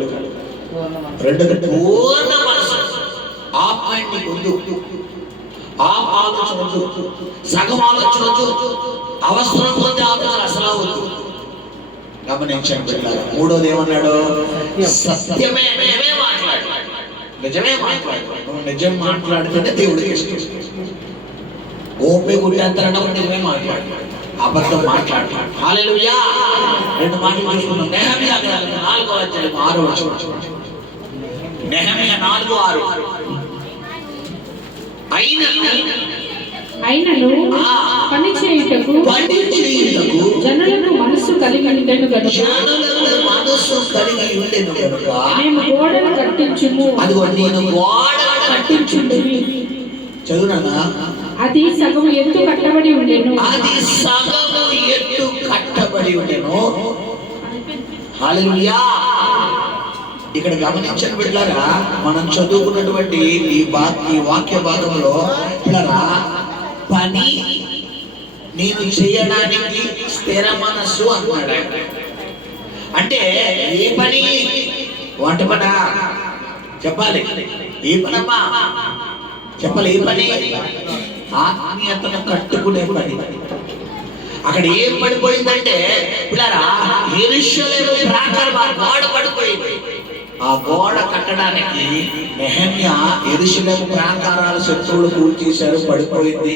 రెండోది పూర్ణ మనసు. ఆత్మని వద్దు, ఆలోచన వద్దు, సగం ఆలోచన వద్దు, అవసరం పొందే ఆలోచన అసలు వద్దు. గమనించండి పిల్లలు. మూడోది ఏమన్నాడు? సత్యమే మాట్లాడు, నిజమే మాట్లాడు. నువ్వు నిజం మాట్లాడితేనే దేవుడికి ఇష్టం. ఓపే గుడ్డేస్తారన్న నిజమే మాట్లాడు, అబద్ధం మాట్లాడు. హల్లెలూయా. రెండు మాటలు చూసుకున్నాం. నెహెమ్యా 4:6. నెహెమ్యా 4:6. అయినను పని చేయుటకు జనులకు మనసు కలిగి ఉండెను గనుక మేము గోడను కట్టించుము. చదువునా? అది సగం ఎత్తు కట్టబడి ఉండెను. అది సగము ఎత్తు కట్టబడి ఉండెను. హల్లెలూయా. ఇక్కడ గమనించండి బిడ్డలారా, మనం చదువుకున్నటువంటి ఈ వాక్య భాగంలో బిడ్డలారా, పని నేను చేయడానికి స్థిర మనస్సు అన్నాడు. అంటే ఏ పని? వంట పనా? చెప్పాలి. ఏ పనమ్మా? చెప్పాలి. ఏ పని? ఆత్మీయతను కట్టుకునే పని. అక్కడ ఏం పడిపోయిందంటే పిల్లరా, యెరూషలేము ప్రాకారం ఆ గోడ పడిపోయింది. ఆ గోడ కట్టడానికి నెహెమ్యా యెరూషలేము ప్రాకారాల శత్రువులు కూల్చేశారు, పడిపోయింది.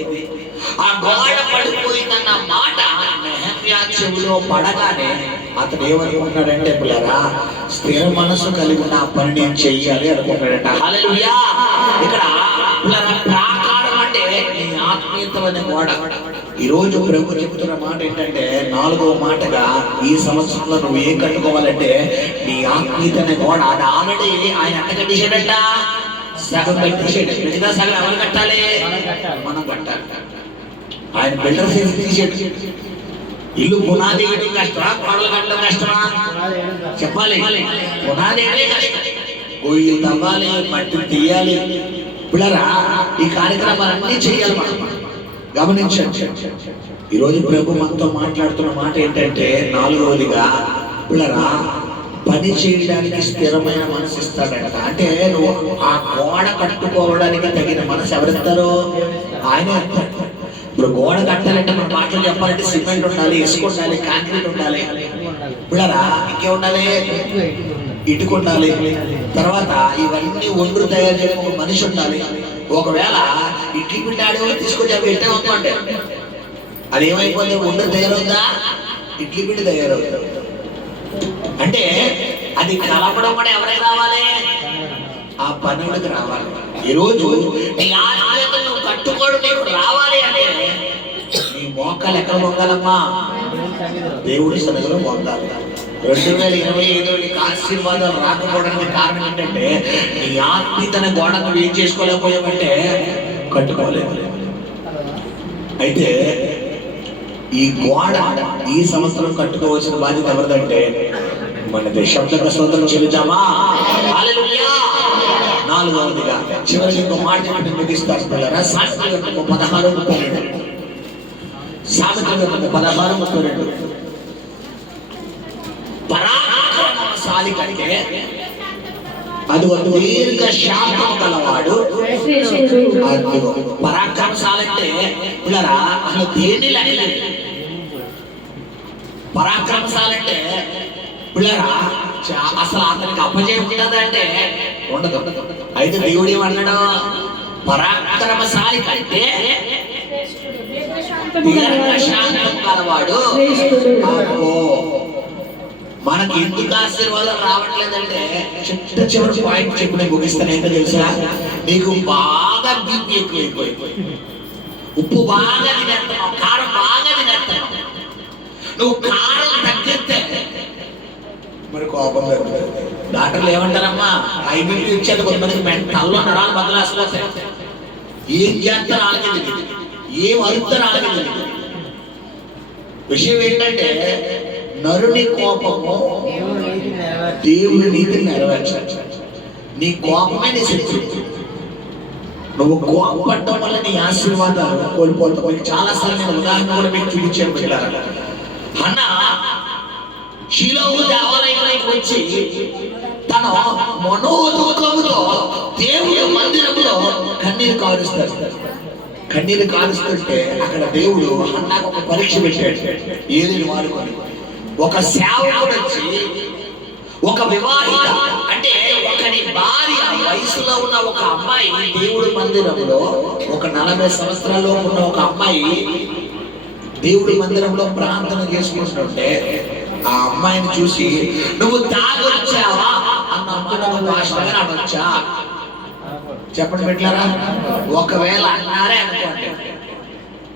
ఆ గోడ పడిపోయిందన్న మాట నెహెమ్యా చెవిలో పడగానే అతను ఏమనుకున్నాడంటే పిల్లరా, స్థిర మనసు కలిగి ఉన్న ఆ పని నేను చెయ్యాలి అనుకున్నాడంట. హల్లెలూయా. ఇక్కడ పిల్లరా, ప్రాకారం అంటే నీ ఆత్మీయతమైన గోడ. ఈ రోజు ప్రభు చెబుతున్న మాట ఏంటంటే, 4వ మాటగా ఈ సంవత్సరంలో నువ్వు ఏం కట్టుకోవాలంటే నీ ఆత్మీయతనే గోడ. అది ఆల్రెడీ ఆయన ఎంత కట్టేశాడంట? సగం పెట్టేసాడు. మిగతా సగం ఎవరు కట్టాలి? మనం కట్టాలి. ఆయన బిల్డర్ చేసి తీసేడు. ఇల్లు పునాది వేయడం కష్టమా, గోడలు కట్టడం కష్టమా? చెప్పాలి. పునాది వేయడం కష్టం. గొయ్యి తవ్వాలి, మట్టి తీయాలి. పిల్లరా, ఈ కార్యక్రమాలన్నీ చేయాలి. మనం గమనించండి. ఈరోజు ప్రభు మనతో మాట్లాడుతున్న మాట ఏంటంటే, 4వదిగా పిల్లరా, పని చేయడానికి స్థిరమైన మనసు ఇస్తాడంట. అంటే నువ్వు ఆ గోడ కట్టుకోవడానికి తగిన మనసు ఎవరిస్తారో ఆయన ఇస్తాడు. ఇప్పుడు గోడ కట్టాలంటే మన మాటలు చెప్పాలంటే సిమెంట్ ఉండాలి, ఇసుక ఉండాలి, కాంక్రీట్ ఉండాలి. పిల్లరా, ఇంకే ఉండాలి, ఇటుక ఉండాలి. తర్వాత ఇవన్నీ ఒండ్రు తయారు చేయడం ఒక మనిషి ఉండాలి. ఒకవేళ ఇడ్లీ పిండి ఆడేవాళ్ళు తీసుకొచ్చి అవి పెట్టే ఉందంటే అది ఏమైపోతే ఒండ్రు తయారవుతుందా, ఇడ్లీ పిండి తయారవుతుంది. అంటే అది కలపడం కూడా ఎవరికి రావాలి? ఆ పనులకు రావాలి. ఈరోజు నీ ఆత్మీయతను నువ్వు కట్టుకోవడం నీకు రావాలి అంటే నీ మోకాలు ఎక్కడ మొక్కాలమ్మా? దేవుడి సన్నిధిలో మొక్కాలి. 2025 నీకు ఆశీర్వాదాలు రాకపోవడానికి కారణం ఏంటంటే నీ ఆత్మీయతను గోడ నువ్వు ఏం చేసుకోలేకపోయావంటే కట్టుకోలేదు. అయితే ఈ గోడ ఈ సంవత్సరం కట్టుకోవాల్సిన బాధ్యత ఎవరిదంటే మనది. శబ్ద స్తోత్రం చెల్లిద్దామా? హల్లెలూయా. 4వదిగా చివరికి ఇంకో మాట చెప్పి ముగిస్తారు పిల్లరా. సామెతల గ్రంథము 16:32. సామెతల గ్రంథము 16:32. పరాక్రమశాలి కంటే అది ఒక దీర్ఘ శాంతం గలవాడు. అదిగో పరాక్రమశాలి అంటే పిల్లరా అసలు దేని లేదు. పరాక్రమశాలి అంటే పిల్లరా అసలు అతనికి అపజయం ఉంటుందంటే ఉండదు. అయితే దేవుడు ఏమన్నాడు? పరాక్రమశాలి కంటే దీర్ఘశాంతం గలవాడు. మనకి ఎందుకు ఆశీర్వాదం రావట్లేదంటే చివరి పాయింట్ చెప్పి నేను ముగిస్తాను. ఏంటో తెలుసా? నీకు బాగా బీపీ ఎక్కువైపోయి, ఉప్పు బాగా తినేస్తున్నావు, కారం బాగా తినేస్తున్నావు. నువ్వు కారం తగ్గిస్తే మరి కోపం పెరుగుతుంది. డాక్టర్లు ఏమంటారమ్మా? ఐబీపీ ఇచ్చేది కొంతమందికి తల్లో నరాలు బదలాసిపోతాయి. ఏం చేస్తారు వాళ్ళకి తెలియదు, ఏం అరుస్తారు వాళ్ళకి తెలియదు. విషయం ఏంటంటే నరుని కోపము దేవుని నీతిని నెరవేర్చాలి. నీ కోపమే నీ శక్తి. నువ్వు కోపపడటం వల్ల నీ ఆశీర్వాదాలు కోల్పోతావు. చాలా సార్లు నేను ఉదాహరణ కూడా మీకు చూపించాను పిల్లలు. అన్న షిలోహు దేవాలయంలోకి వచ్చి తన మనోదుఃఖముతో దేవుని మందిరంలో కన్నీరు కారుస్తాడు. కన్నీరు కారుస్తుంటే అక్కడ దేవుడు అన్నకు ఒక పరీక్ష పెట్టాడు. ఏది వాడుకొని ఒక సేవకుడు వచ్చి ఒక వివాహిత అంటే ఒకని భార్య వయసులో ఉన్న ఒక అమ్మాయి దేవుడి మందిరంలో, ఒక 40 సంవత్సరాల్లో ఉన్న ఒక అమ్మాయి దేవుడి మందిరంలో ప్రార్థన చేసుకుంటుంటే ఆ అమ్మాయిని చూసి నువ్వు తాగొచ్చావా అన్న అమ్మ భాషగా అనొచ్చా? చెప్పండి పెట్టారా? ఒకవేళ అన్నారే అనుకోండి,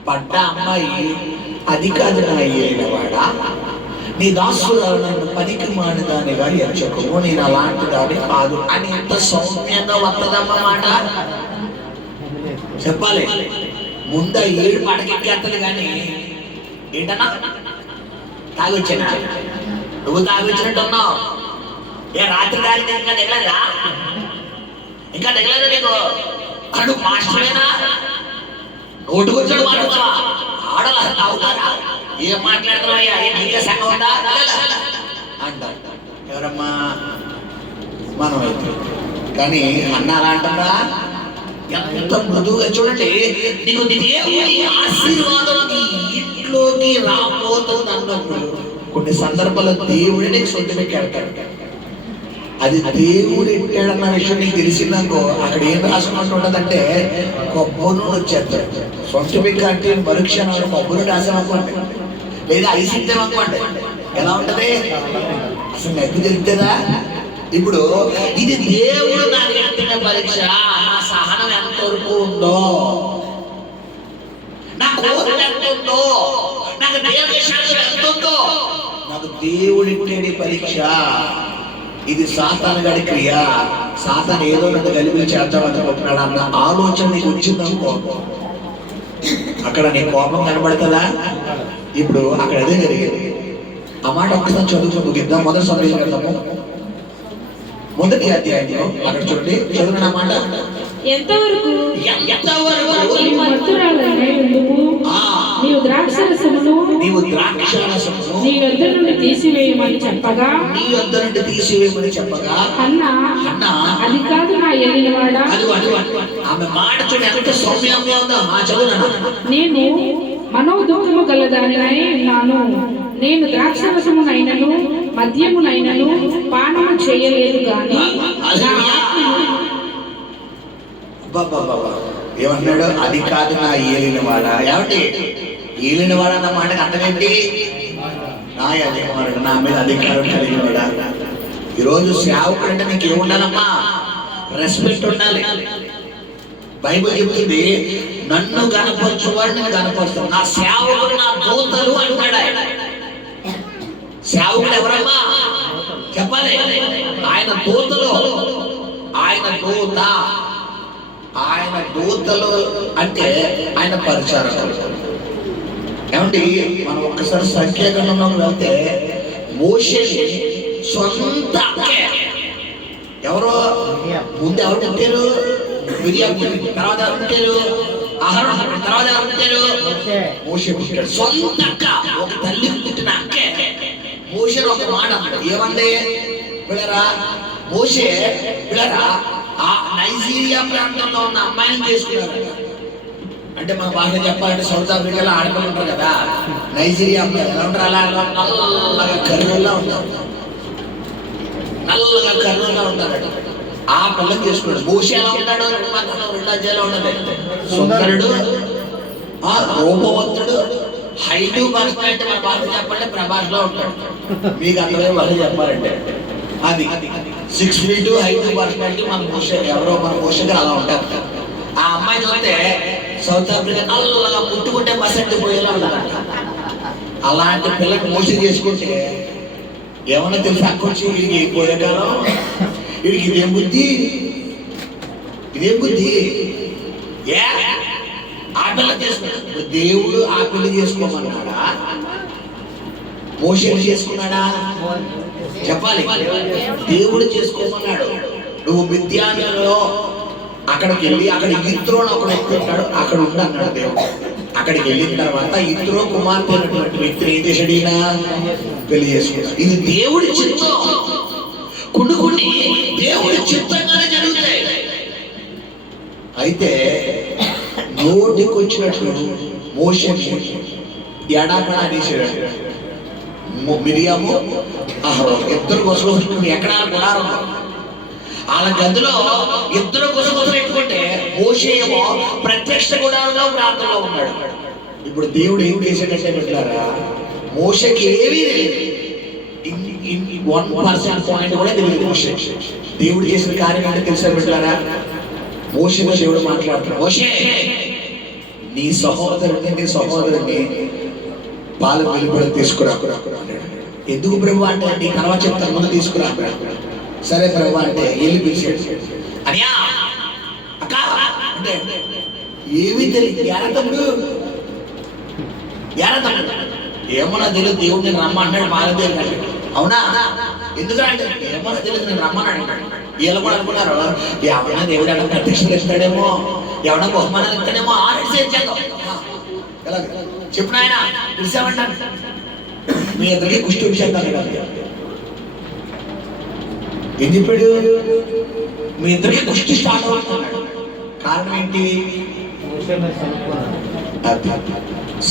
పడ్డ అమ్మాయి అది కాదు నా ఏలినవాడా, నీ దాసురాలు నన్ను పనికి మానిదానిగా ఎంచకము, నేను అలాంటి దాని కాదు అని ఎంత సౌమ్యంగా వస్తుందన్నమాట. చెప్పాలి. ముంద 7 పడకెక్కేస్తుంది కానీ ఏంటన్నా తాగొచ్చానా? నువ్వు తాగొచ్చినట్టు ఉన్నావు. ఏ రాత్రి కాలి ఇంకా దిగలేదా? ఇంకా దిగలేదా నీకు? అడు మాస్టరేనా? నోటుకొచ్చాడు మాట్లాడతావా? ఆడలా తాగుతారా? ఏం మాట్లాడుతున్నావయ్యా? ఏం నీకే సంఘం ఉందా అంటారు. ఎవరమ్మా? మనం అయితే. కానీ అన్నారా అంటారా? ఎంత మృదువుగా చూడండి. నీకు దేవుని ఆశీర్వాదం నీ ఇంట్లోకి రాబోతుంది అన్నప్పుడు కొన్ని సందర్భాల్లో దేవుడే నీకు సొంతకి వెళ్తాడు. అది దేవుడు ఎట్టాడన్న విషయం నీకు తెలిసిందనుకో, అక్కడ ఏం రాసుకుంటూ ఉంటుందంటే కొబ్బరి వచ్చేస్తాడు. సొంత బిక్క అంటే మరుక్షణంలో కొబ్బరి రాసామనుకోండి, లేదా ఐసిద్దాం అనుకోండి, ఎలా ఉంటది? అసలు నెగ్గు తెలుస్తుందా? ఇప్పుడు ఇది దేవుడు నాకు ఎట్టిన పరీక్ష. నా సహనం ఎంతవరకు ఉందో, నా కోరిక ఎంత ఉందో, నాకు దీర్ఘశాంతం ఎంత ఉందో, నాకు దేవుడు ఇట్టేది పరీక్ష. ఇది సాతాను గడి క్రియ. సాతాను ఏదో నన్ను గలిబిలి చేద్దాం అనుకుంటున్నాడు అన్న ఆలోచన నీకు వచ్చిందనుకో, అక్కడ నీ కోపం కనబడుతుందా? ఇప్పుడు అక్కడ అదే జరిగింది. ఆ మాట ఒక్కసారి చదువుతూ ముగిద్దాం. మొదటి సమయం వెళ్దాము, మొదటి అధ్యాయంలో అక్కడ చూడండి, చదువున మాట. ఎంతవరకు ఎంతవరకు నీవు మత్తురాలైన ఉండుము, నీవు ద్రాక్షరసమును నీ యొద్ద నుండి తీసివేయమని చెప్పగా హన్నా, అది కాదు నా ఏలినవాడా, ఆమె మాట చూడండి ఎంత సౌమ్యంగా ఉందో. చదువు. నేను మనోదుఖము గలదానినై ఉన్నాను. నేను ద్రాక్షరసమునైనను మద్యమునైనను పానము చేయలేదు గాని నా ఆత్మను ఏమన్నాడు? అది కాదు నా ఏలినవాడా. ఏమండి ఏలినవాడా అన్న మాటకి అర్థం ఏంటి? నా యజమానుడు, నా మీద అధికారం కలిగినవాడా. ఈరోజు సేవకుడు అంటే నీకు ఏముండాలమ్మా? రెస్పెక్ట్ ఉండాలి. బైబిల్ చెబుతుంది, నన్ను కనపరచువాడు నేను కనపరుస్తాను, నా సేవకుడు నా దూతలు అంటాడు ఆయన. సేవకుడు ఎవరమ్మా చెప్పాలి? ఆయన దూతలు, ఆయన దూత, ఆయన దూతలు అంటే ఆయన పరిచారకులు. ఏమండి మనం ఒక్కసారి సంఖ్యాకాండంలోకి వెళ్తే మోషేని సొంత అక్కే ఎవరో ముందు ఎవరు పుట్టారు? మిరియాము. తర్వాత ఎవరు పుట్టారు? అహరోను. తర్వాత ఎవరు పుట్టారు? మోషే పుట్టాడు. సొంత అక్క, ఒక తల్లి పుట్టిన అక్కే మోషే ఒక మాట అన్నాడు. ఏమండి పిల్లరా, మోషే పిల్లరా ఆ నైజీరియా ప్రాంతంలో ఉన్న అమ్మాయిని చేసుకున్నారు. అంటే మన భాష చెప్పాలంటే సౌత్ ఆఫ్రికాలో ఆడపిల్లలు ఉంటారు కదా, నైజీరియా అమ్మాయిలు ఎలా ఉంటారు? అలా నల్లగా కర్రలా ఉంటారు, నల్లగా కర్రలా ఉంటారు. ఆ పిల్లని చేసుకున్నాడు. మోషే ఎలా ఉంటాడు? రెండో అధ్యాయంలో ఉన్నాడు. సుందరుడు, రూపవంతుడు, హైటు పర్సనాలిటీ. మన భాష చెప్పాలంటే ప్రభాస్లో ఉంటాడు. మీకు అందరూ భాష చెప్పాలంటే అది 6 feet హైట్ పర్సనాలిటీ. మన మోషే ఎవరో మన మోషగా అలా ఉంటారు. ఆ అమ్మాయి చూస్తే సౌత్ ఆఫ్రికా నల్లగా ముట్టుకుంటే మసండి పోయేలా ఉంటారంట. అలాంటి పిల్లకి మోసం చేసుకుంటే ఏమన్నా తెలిసి అక్కొచ్చి వీడికి పోయే కాలం, వీడికి ఇదేం బుద్ధి, ఇదేం బుద్ధి. ఏ ఆ పిల్ల చేసుకున్నాడు. దేవుడు ఆ పిల్ల చేసుకోమన్నాడా? మోసం చేసుకున్నాడా? చెప్పాలి. దేవుడు చేసుకోమన్నాడు. నువ్వు మిద్యానులో అక్కడికి వెళ్ళి, అక్కడ ఇత్రోను ఒకడు ఎక్కుంటాడు, అక్కడ ఉండి అన్నాడు దేవుడు. అక్కడికి వెళ్ళిన తర్వాత ఇత్రో కుమార్తె అయినటువంటి వ్యక్తిని ఏం చేశాడు? ఈయన పెళ్లి చేసుకున్నాడు. ఇది దేవుడి చిత్తం. కొన్ని దేవుడి చిత్తంగానే జరుగుతాయి. అయితే నోటికి వచ్చినట్లు మోషేని ఎడాపడా అనేసాడు. మిరియాము, అహరోను ఇద్దరు కొసగొసుకుని ఎక్కడ గుడారం వాళ్ళ గదిలో ఇద్దరు కొసగొసలు పెట్టుకుంటే మోషే ఏమో ప్రత్యక్ష గుడారంలో ప్రాంతంలో ఉన్నాడు. ఇప్పుడు దేవుడు ఏం చేశాడంటే పెట్టారా, మోషకి ఏమీ తెలియదు. 1% పాయింట్ కూడా తెలియదు మోషే. దేవుడు చేసిన కార్యం అంటే తెలిసా పెట్టారా? మోషేతో దేవుడు మాట్లాడుతున్నాడు. మోషే, నీ సహోదరుడిని పాల వెలుపల తీసుకురా. ఎందుకు ప్రభు అంటే, నీ తర్వాత చెప్తాను, ముందు తీసుకురా. సరే ప్రభు అంటే వెళ్ళి పిలిచాడు. అనియా అక్క అంటే ఏమీ తెలియదు. తమ్ముడు ఏమన్నా తెలియదు. దేవుడు నేను రమ్మన్నాడు, మాలదేవి అంటే అవునా? ఎందుకు అంటే ఏమన్నా తెలియదు, నేను రమ్మన్నాడు. వీళ్ళు కూడా అనుకున్నారు, ఎవరైనా దేవుడు ఎలా ప్రత్యక్షలు ఇస్తాడేమో, ఎవరైనా బహుమానాలు ఇస్తాడేమో. చెప్పిన ఆయన పిలిచామంటాను, మీ ఇద్దరికి కుష్టి వచ్చేద్దాం కదా. ఏం చెప్పాడు? మీ ఇద్దరికి కుష్టి స్టార్ట్ అవుతున్నాడు. కారణం ఏంటి?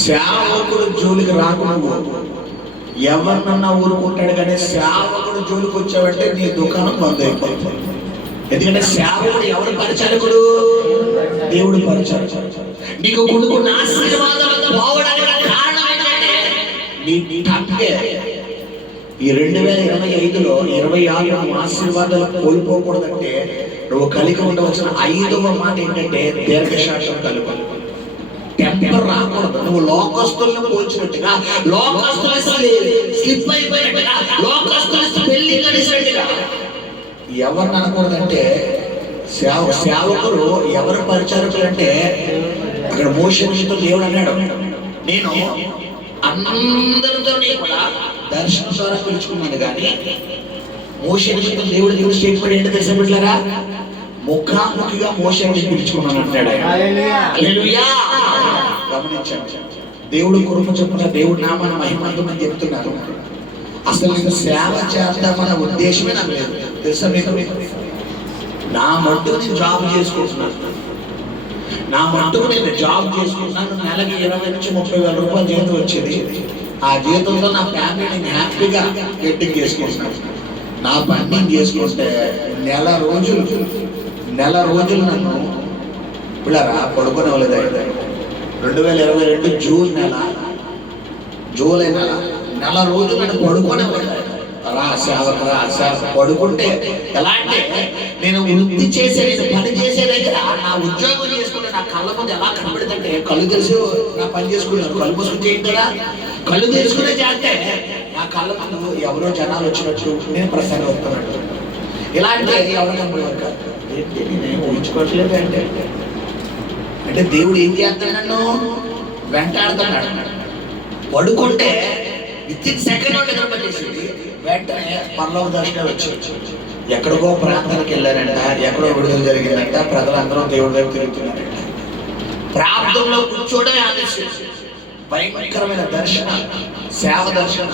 సేవకుడు జోలికి రాకుండా ఎవరినన్నా ఊరుకుంటాడు, కానీ సేవకుడు జోలికి వచ్చావంటే నీ దుకాణం బంద్ అయిపోతుంది. ఎందుకంటే సేవకుడు ఎవరు పరిచారకుడు? దేవుడు పరిచారకుడు. నీకు కొడుకున్న ఆశీర్వాదాలు పోవడానికి కారణం ఏంటంటే నీ తండ్రి. ఈ 2025లో 26 ఆశీర్వాదాలు కోల్పోకూడదంటే నువ్వు కలిగి ఉండవలసిన 5వ మాట ఏంటంటే దీర్ఘశాంతం కలుగు. టెంపర్ రాకూడదు. నువ్వు లోకస్తులను పోల్చినట్టుగా, లోకస్తులు స్లిప్ అయిపోయినట్టుగా, లోకస్తులు పెళ్లి కలిసినట్టుగా ఎవరిని అనకూడదంటే సేవకులు ఎవరు పరిచారకులు అంటే అక్కడ మోషే నిమిత్తం దేవుడు అన్నాడు, నేను అందరితో కూడా దర్శనం ద్వారా పిలుచుకున్నాను కానీ మోషే నిమిత్తం దేవుడు స్టేట్మెంట్ ఏంటో తెలిసిన బిడ్డలారా, ముఖాముఖిగా మోషేని పిలుచుకున్నాను అంటాడు. హల్లెలూయా. గమనించండి, దేవుడు కృప చొప్పున దేవుడి నామాన్ని మహిమంతమని చెప్తున్నారు. అసలు నేను సేవ చేద్దామన్న ఉద్దేశమే నాకు లేదు తెలుసా మీకు. నా మట్టుకు నేను జాబ్ చేసుకుంటున్నాను, నా మట్టుకు నేను జాబ్ చేసుకుంటున్నాను. నెలకి 20 నుంచి 30 వేల రూపాయలు జీతం వచ్చేది. ఆ జీతంతో నా ఫ్యామిలీని హ్యాపీగా గెట్టింగ్ చేసుకుంటున్నాను. నా పని చేసుకుంటే నెల రోజులు నన్ను పిల్లరా పడుకునేవాళ్ళది. 2022 జూన్ నెల, జూలై నెల రోజులు నన్ను పడుకునేవాళ్ళు. రా సేవ పడుకుంటే ఎలా అంటే నేను వృత్తి చేసే, నేను పని చేసే దగ్గర నా ఉద్యోగం చేసుకుంటే నా కళ్ళ ముందు ఎలా కనబడుతుంటే, కళ్ళు తెలిసి నా పని చేసుకున్నాను, కళ్ళు మూసుకుని చేయండి కదా, కళ్ళు తెలుసుకునే చేస్తే నా కళ్ళ ముందు ఎవరో జనాలు వచ్చినట్టు, నేను ప్రసంగం వస్తున్నట్టు, ఇలాంటి ఎవరు కనబడేవారు కాదు. ఏంటి నేను ఊహించుకోవట్లేదు అంటే దేవుడు ఏం చేస్తాడు, నన్ను వెంటాడుతున్నాడు. పడుకుంటే వితిన్ సెకండ్ నిద్రపట్టేసింది, వెంటనే పరలోక దర్శనాలు వచ్చి ఎక్కడికో ప్రాంతానికి వెళ్ళారంట, ఎక్కడో విడుదల జరిగిందంట, ప్రజలందరూ దేవుడి వైపు తిరుగుతున్నారంట. ప్రాంతంలో కూర్చోవడమే ఆదేశం. భయంకరమైన దర్శన, సేవ దర్శన,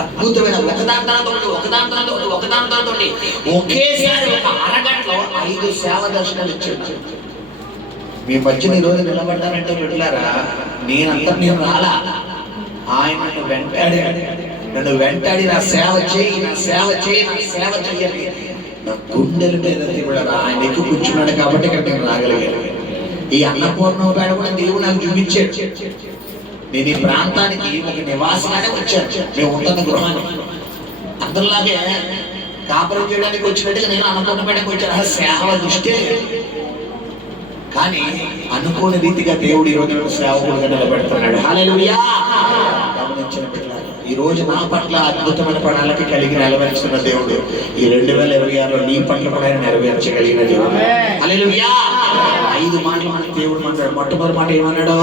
అద్భుతమైన ఒకదాంతరంతో ఒకేసారి ఒక అరగంటలో 5 సేవ దర్శనాలు ఇచ్చాడు. మీ మధ్యన ఈరోజు నిలబడ్డారంటే బిడ్డలారా, నేను రాలా, ఆయన నన్ను వెంటాడి నా సేవ చేయి నా గుండెల మీద దేవుడు ఆయన ఎక్కువ కూర్చున్నాడు కాబట్టి ఇక్కడ నేను రాగలిగాను. ఈ అన్నపూర్ణ పేడ కూడా దేవుడు నాకు చూపించాడు. నేను ఈ ప్రాంతానికి ఒక నివాసంగానే వచ్చాను, మేము ఉంటున్న గృహానికి. అందరిలాగే కాపురం చేయడానికి వచ్చినట్టుగా నేను అన్నపూర్ణ పేడకి వచ్చాను. సేవ దృష్టి కానీ అనుకోని రీతిగా దేవుడు ఈ రోజు సేవకుడుగా నిలబెడుతున్నాడు. హల్లెలూయా. గమనించిన బిడ్డలారా, ఈ రోజు నా పట్ల అద్భుతమైన ప్రణాళిక కలిగి నెరవేర్చుకున్న దేవుడు ఈ 2026లో నీ పట్ల కూడా నెరవేర్చగలిగిన దేవుడు. హల్లెలూయా. 5 మాటలు మనకి దేవుడు మాట్లాడు. మొట్టమొదటి మాట ఏమన్నాడు?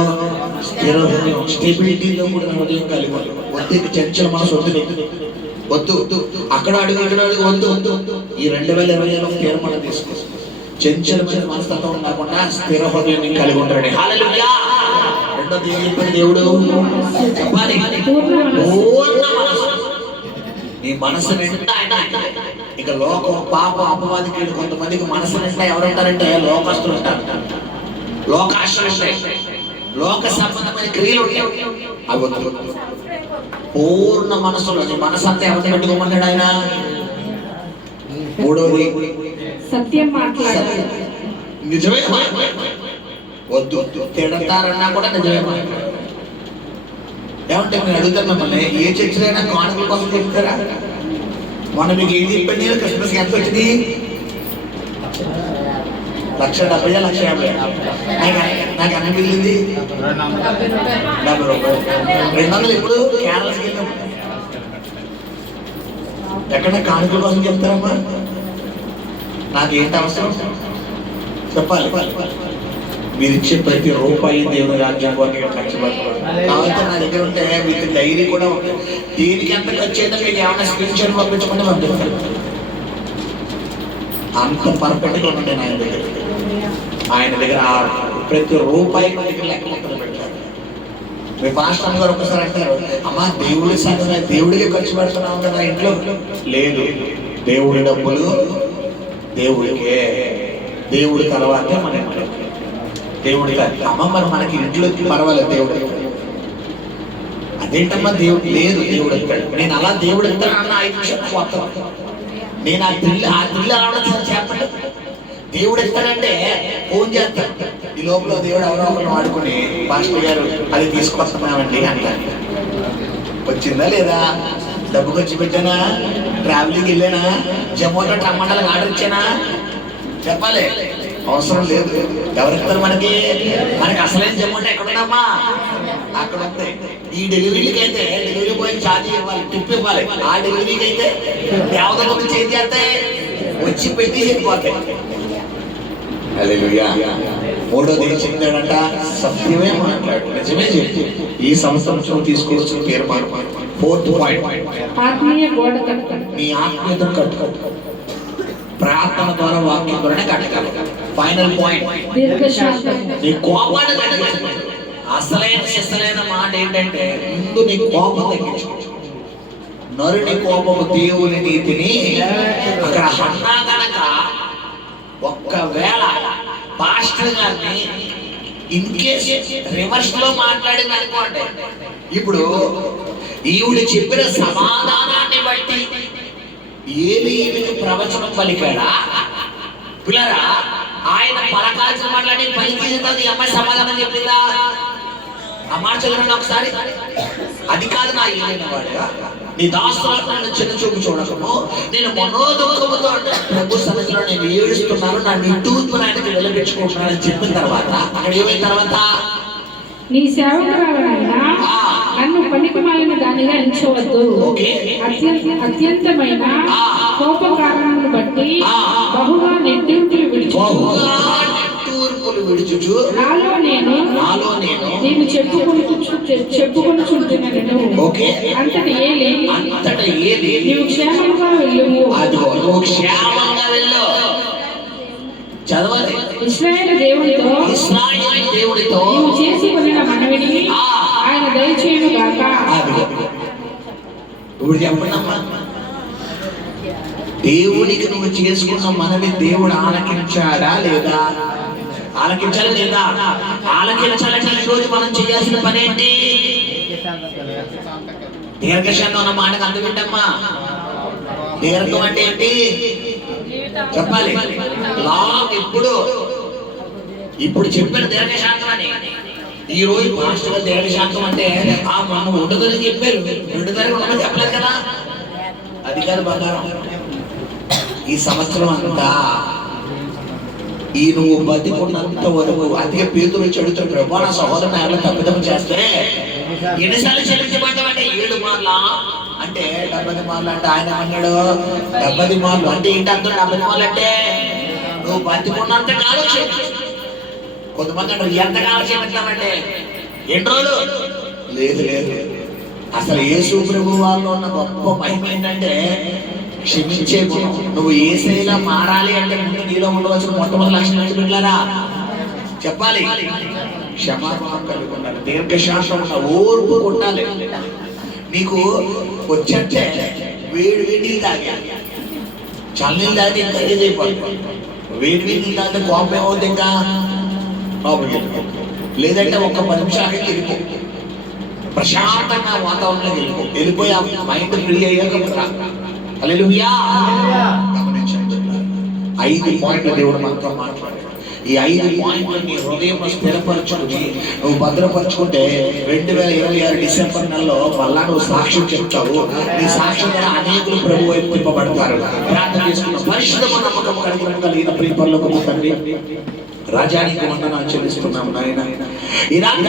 స్థిర హృదయం, స్టెబిలిటీతో కూడిన హృదయం కలిగి వద్దు, చర్చల మనసు వద్దు, అక్కడ అడుగు ఇక్కడ అడుగు వద్దు. ఈ 2026లో తీర్మానం తీసుకో, చంచలమైన మనస్తత్వం కాకుండా స్థిర హృదయం కలిగి ఉంటాడు. హల్లెలూయా. రెండోది ఏం చెప్పాడు దేవుడు? చెప్పాలి, పూర్ణ మనసు. నీ మనసు నిండా ఇక లోకం, పాప, అపవాదికి కొంతమందికి మనసు నిండా ఎవరుంటారంటే లోకస్తులు ఉంటారు, లోకాశలు ఉంటాయి, లోక సంబంధమైన క్రియలు ఉంటాయి. అవి పూర్ణ మనసులో నీ మనసు అంతా ఎవరిని పెట్టుకోమన్నాడు ఆయన? మూడోది సత్యం మాట్లాడాలి. నిజమే వద్దు, తిడతారన్నా కూడా నిజమే మాట్లాడాలి. ఏమంటే మీరు అడుగుతారు మిమ్మల్ని, ఏ చర్చలో అయినా కానుకల కోసం చెప్తారా? మనం మీకు ఏది చెప్పండి, క్రిస్మస్కి ఎంత వచ్చింది? 1,70,000, 1,50,000. నాకు అన్ని మిగిలింది 70 రూపాయలు. 200 ఇప్పుడు కేరళకి వెళ్ళాము. ఎక్కడ కానుకల కోసం చెప్తారమ్మా? నాకేంటి అవసరం చెప్పాలి. మీరు ఇచ్చే ప్రతి రూపాయి దేవుని రాజ్యం కొరకు ఖర్చు పెడతారు. కావాలంటే నా దగ్గర ఉంటే మీకు డైరీ కూడా ఉంటుంది. దీనికి ఎంత ఖర్చు అయితే మీకు ఏమైనా స్క్రీన్ పంపించకుండా పంపిస్తారు. అంత పర్ఫెక్ట్గా ఉండే ఆయన దగ్గర ప్రతి రూపాయి మన దగ్గర లెక్క మొత్తం పెట్టారు. మీ పాస్టర్ గారు ఒకసారి అంటారు, అమ్మా దేవుడి సంగమే దేవుడికి ఖర్చు పెడుతున్నాం కదా ఇంట్లో. లేదు, దేవుడి డబ్బులు దేవుడికే, దేవుడి తర్వాతే మన ఇంట్లో. దేవుడి అమ్మ మరి మనకి ఇంట్లో పర్వాలేదు, దేవుడు అదేంటమ్మా దేవుడు లేదు, దేవుడు ఎత్తాడు. నేను అలా దేవుడు ఎత్తానన్న 5 నిమిషాలు మొత్తం నేను ఆ థ్రిల్ రావడం చెప్పండి. దేవుడు ఎత్తాడంటే ఫోన్ చేస్తాడు, ఈ లోపల దేవుడు ఎవరో ఒకరిని వాడుకొని పాస్టర్ గారు అది తీసుకొస్తున్నామండి అంటారు. వచ్చిందా లేదా? డబ్బు ఖర్చు పెట్టానా? ట్రావెలింగ్ వెళ్ళానా? జొమాటో టమాటాలకు ఆర్డర్ ఇచ్చానా? చెప్పాలి. అవసరం లేదు. ఎవరిస్తారు మనకి అసలైన జొమాటో ఎక్కడున్నామా? అక్కడ ఉంది. ఈ డెలివరీకి అయితే డెలివరీ బాయ్ ఛార్జ్ ఇవ్వాలి, టిప్ ఇవ్వాలి. ఆ డెలివరీకి అయితే దేవత గురించి ఏం చేస్తాయి? వచ్చి పెట్టి వెళ్ళిపోతాయి. హల్లెలూయా. మూడోది ఏం చెప్తాడంట? సత్యమే మాట్లాడు, నిజమే చెప్పు. ఈ సంవత్సరం తీసుకోవచ్చు పేరు మాట. ఫోర్త్ పాయింట్, ఆత్మీయ గోడ కట్టడం. నీ ఆత్మీయతను కట్టుకో. ప్రార్థన ద్వారా, వాక్యం ద్వారానే కట్టగలగాలి. ఫైనల్ పాయింట్, దీర్ఘశాంతము. నీ కోపాన్ని తగ్గించు. అసలైన మాట ఏంటంటే ముందు నీ కోపం తగ్గించు. నరుని కోపము దేవుని నీతిని. అక్కడ హన్నా గనక ఒక్కవేళ పాస్టర్ గారిని ఇన్ కేస్ రివర్స్ లో మాట్లాడింది అనుకోండి, ఇప్పుడు ఈవిడ చెప్పిన సమాధానాన్ని బట్టి ఏలీయునికి ప్రవచనం పలికాడా? పిల్లరా, ఆయన పలకాల్సిన మాటలని పలికింది. అమ్మాయి సమాధానం చెప్పిందా? ఆ మాట చదివిన ఒకసారి. అది కాదు నా ఏలిన వాడుగా, నీ దాసులకు నన్ను చిన్న చూపు చూడకము, నేను మనోదుఖముతో ప్రభు సన్నిధిలో నేను ఏడుస్తున్నాను, నా నిట్టూర్పు ఆయనకి వెలిపించుకుంటున్నానని చెప్పిన తర్వాత అక్కడ ఏమైన తర్వాత, నీ సేవకురాలైనా నన్ను పనికిమాలిన దానిగా ఎంచవద్దు. అత్యంతమైన కోప కారణాలను బట్టి బహుగా నిట్టూర్పులు విడుచుచు నాలో నేను నేను చెప్పుకొనుచుంటున్నాను. అంతటి ఏలి నీవు క్షేమంగా వెళ్ళుము. చదవాలి. ఇశ్రాయేలు దేవుడితో నీవు చేసి కొనిన మనవిని ఆయన దయచేయును గాక. ఇప్పుడు చెప్పండమ్మా, దేవునికి నువ్వు చేసుకున్న మనవి దేవుడు ఆలకించాడా లేదా? ఆలకించాలి లేదా? ఆలకించాలంటే ఈ రోజు మనం చేయాల్సిన పని ఏంటి? దీర్ఘశాంతం అన్న మాటకు అర్థం ఏంటమ్మా? దీర్ఘం అంటే ఏంటి చెప్పాలి. లాంగ్. ఇప్పుడు చెప్పిన దీర్ఘశాంతం అని ఈ రోజు మాస్టర్ దీర్ఘశాంతం అంటే మనం ఉండదని చెప్పారు, ఉండదని ఉండమని చెప్పలేదు కదా. అది కాదు బంగారం. ఈ సంవత్సరం అంతా ఈ నువ్వు బతికున్నంత వరకు అతిగా పేదలు చెడుతాడు. ప్రభా, నా సహోదరుని ఎవరు తప్పిదం చేస్తే ఎన్నిసార్లు క్షమించబడ్డామంటే 7 మార్లా అంటే 70 మార్లు అంటే ఆయన అన్నాడు 70 మార్లు అంటే ఏంటి అర్థం? 70 మార్లు అంటే నువ్వు బతికున్నంత కాలం క్షమించు. కొంతమంది అంటారు ఎంతకాలం క్షమిస్తామంటే ఎన్ని రోజులు? లేదు. అసలు యేసు ప్రభు వాళ్ళు ఉన్న గొప్ప మహిమ ఏంటంటే క్షమించే గుణం. నువ్వు యేసయ్యలా మారాలి అంటే ముందు నీలో ఉండవలసిన మొట్టమొదటి లక్షణం ఏంటి బిడ్డలారా? చెప్పాలి. క్షమాపణ కలిగి ఉండాలి, దీర్ఘశాంతం ఉండాలి, ఓర్పు ఉండాలి. నీకు వచ్చంటే వేడి నీళ్ళు తాగా, చల్ల నీళ్ళు తాగితే ఇంకా ఏది అయిపోతుంది. వేడి నీళ్ళు తాగితే కోపం ఏమవుతుంది, ఇంకా లేదంటే ఒక్క 10 నిమిషాలకి వెళ్ళిపో, ప్రశాంతంగా వాతావరణంలో వెళ్ళిపోయి ఆ మైండ్ ఫ్రీ అయ్యాక హల్లెలూయా. గమనించండి, 5 పాయింట్లు దేవుడు మనతో మాట్లాడాడు. ఈ 5 పాయింట్లు నీ హృదయంలో స్థిరపరచుకుని నువ్వు భద్రపరచుకుంటే 2026 డిసెంబర్ నెలలో మళ్ళా నువ్వు సాక్ష్యం చెప్తావు. నీ సాక్ష్యం ద్వారా అనేకులు ప్రభు వైపు తిప్పబడతారు. ప్రార్థన చేసుకున్న పరిశుద్ధ నమ్మకం కలిగిన ప్రియ పరలోకపు తండ్రి, రాజానికి వందనాలు చెల్లిస్తున్నాము నాయన. ఈ రాత్రి